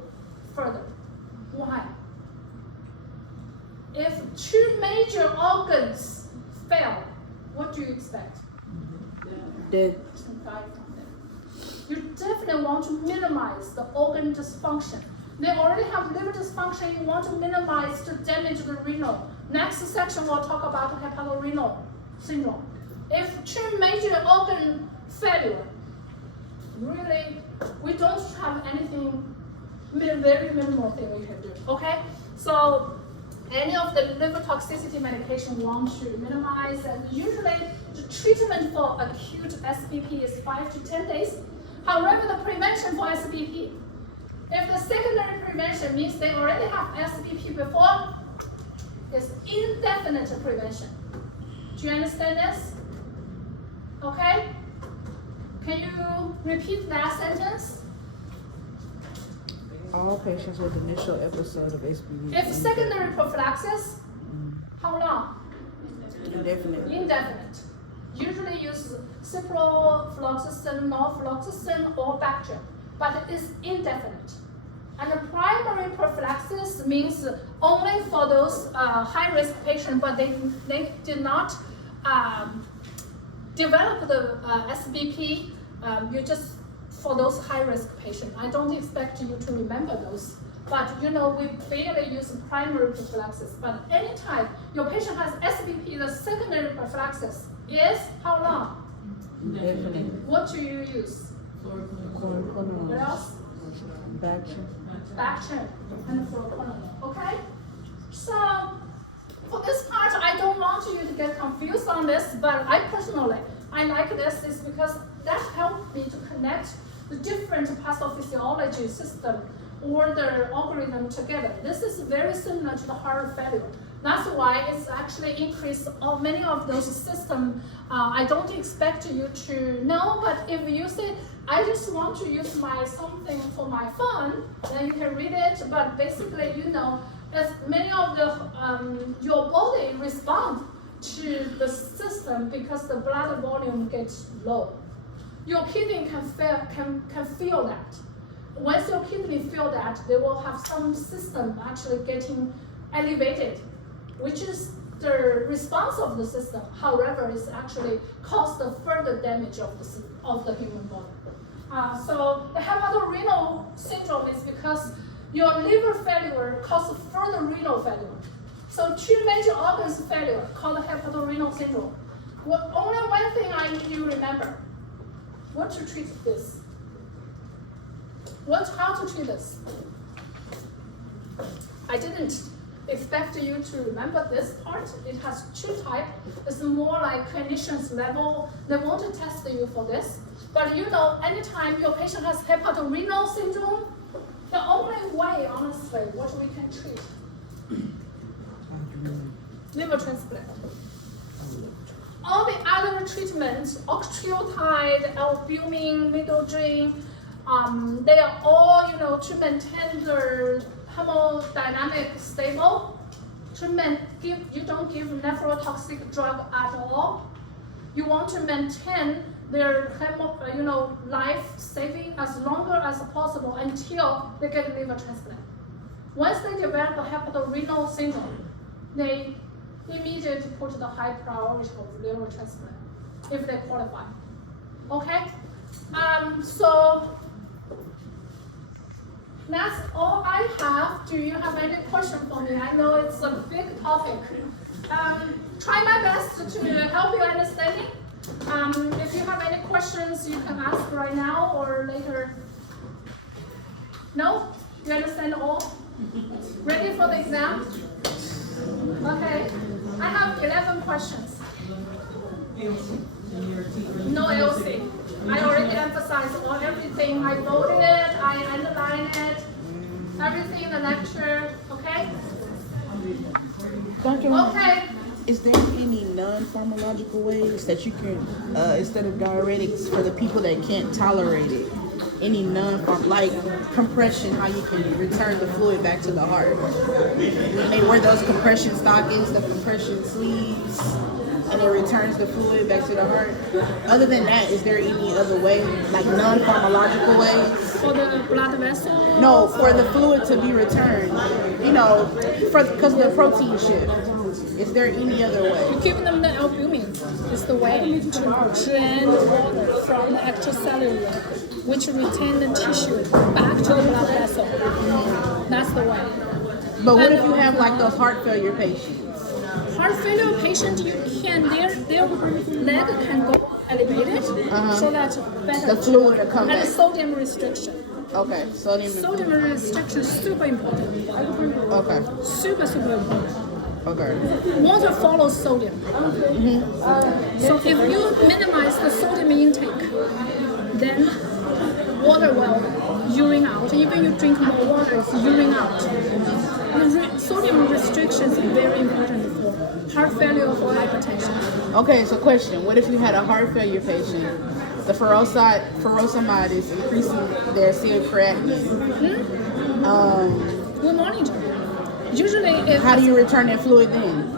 further. Why? If two major organs fail, what do you expect? Dead. You definitely want to minimize the organ dysfunction. They already have liver dysfunction, you want to minimize the damage to the renal. Next section we'll talk about hepatorenal syndrome. If two major organ failure, really, we don't have anything, very minimal thing we can do, okay? So any of the liver toxicity medication we want to minimize, and usually the treatment for acute SBP is 5 to 10 days. However, the prevention for SBP, if the secondary prevention means they already have SBP before, it's indefinite prevention. Do you understand this? Okay? Can you repeat that sentence? All patients with initial episode of SBP. If secondary prophylaxis, how long? Indefinite. Indefinite. Usually use ciprofloxacin, norfloxacin, or Bactrim, but it is indefinite. And the primary prophylaxis means only for those high-risk patients, but they did not develop the SBP. You just for those high-risk patients. I don't expect you to remember those But we barely use primary prophylaxis. But anytime your patient has SBP, the secondary prophylaxis is how long? What do you use? What else? Bactrim and fluoroquinolone. Okay? So for this part, I don't want you to get confused on this, but I personally like this is because that helped me to connect the different pathophysiology system or the algorithm together. This is very similar to the heart failure. That's why it's actually increased many of those systems. I don't expect you to know, but if you say, I just want to use something for my phone, then you can read it. But basically, as many of your body respond to the system because the blood volume gets low. Your kidney can feel that. Once your kidney feel that, they will have some system actually getting elevated, which is the response of the system. However, it's actually caused the further damage of the human body. So the hepatorenal syndrome is because your liver failure causes further renal failure. So two major organs failure called hepatorenal syndrome. Only one thing I need you to remember. What to treat this? How to treat this? I didn't expect you to remember this part. It has two types. It's more like clinicians level. They want to test you for this. But anytime your patient has hepatorenal syndrome, the only way, honestly, what we can treat, liver transplant. All the other treatments, octreotide, albumin, midodrine, they are all, to maintain the hemodynamic stable. You don't give nephrotoxic drug at all. You want to maintain their life saving as longer as possible until they get liver transplant. Once they develop hepatorenal syndrome, they immediately put the high priority of liver transplant if they qualify. Okay? So that's all I have. Do you have any question for me? I know it's a big topic. Try my best to help you understanding. If you have any questions, you can ask right now or later. No? You understand all? Ready for the exam? Okay. I have 11 questions. No LC. I already emphasized everything. I voted it, I underlined it, everything in the lecture, okay? Dr. Wang, Okay. is there any non-pharmacological ways that you can, instead of diuretics, for the people that can't tolerate it, any like compression, how you can return the fluid back to the heart? When they wear those compression stockings, the compression sleeves, and it returns the fluid back to the heart. Other than that, is there any other way, like non-pharmacological ways? For the blood vessel? No, for the fluid to be returned, because of the protein shift. Is there any other way? You give them the albumin. It's the way to drain water from the extracellular, which retain the tissue back to the blood vessel. That's the way. But what if you have like those heart failure patients? Heart failure patient, their leg can go elevated, so that better. The fluid will come and back. sodium restriction. Okay, Sodium restriction is super important. Okay. Super important. Okay. Water follows sodium. So if you minimize the sodium intake, then water will urine out. Even you drink more water, it's urine out. Sodium restriction is very important for heart failure or hypertension. Okay, so question. What if you had a heart failure patient? The furosemide is increasing their serum creatinine. We monitor. Usually if... How do you return that fluid then?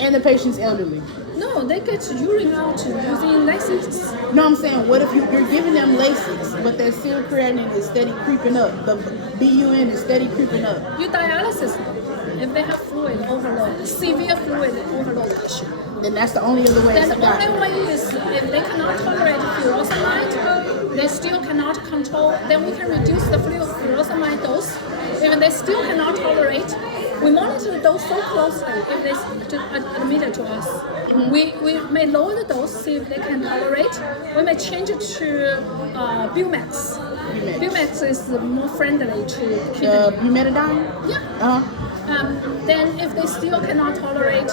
And the patient's elderly. No, they get urine out using Lasix. No, I'm saying, what if you're giving them Lasix, but their serum creatinine is steady creeping up? The BUN is steady creeping up. You dialysis them if they have fluid overload, severe fluid overload issue. Then that's the only other way. Then the only way is if they cannot tolerate furosemide, they still cannot control, then we can reduce the furosemide dose. If they still cannot tolerate, we monitor the dose so closely if they admit it to us. We may lower the dose, see if they can tolerate. We may change it to Bumax. Bumax is more friendly to kidney. Bumetadine? Yeah. Then if they still cannot tolerate,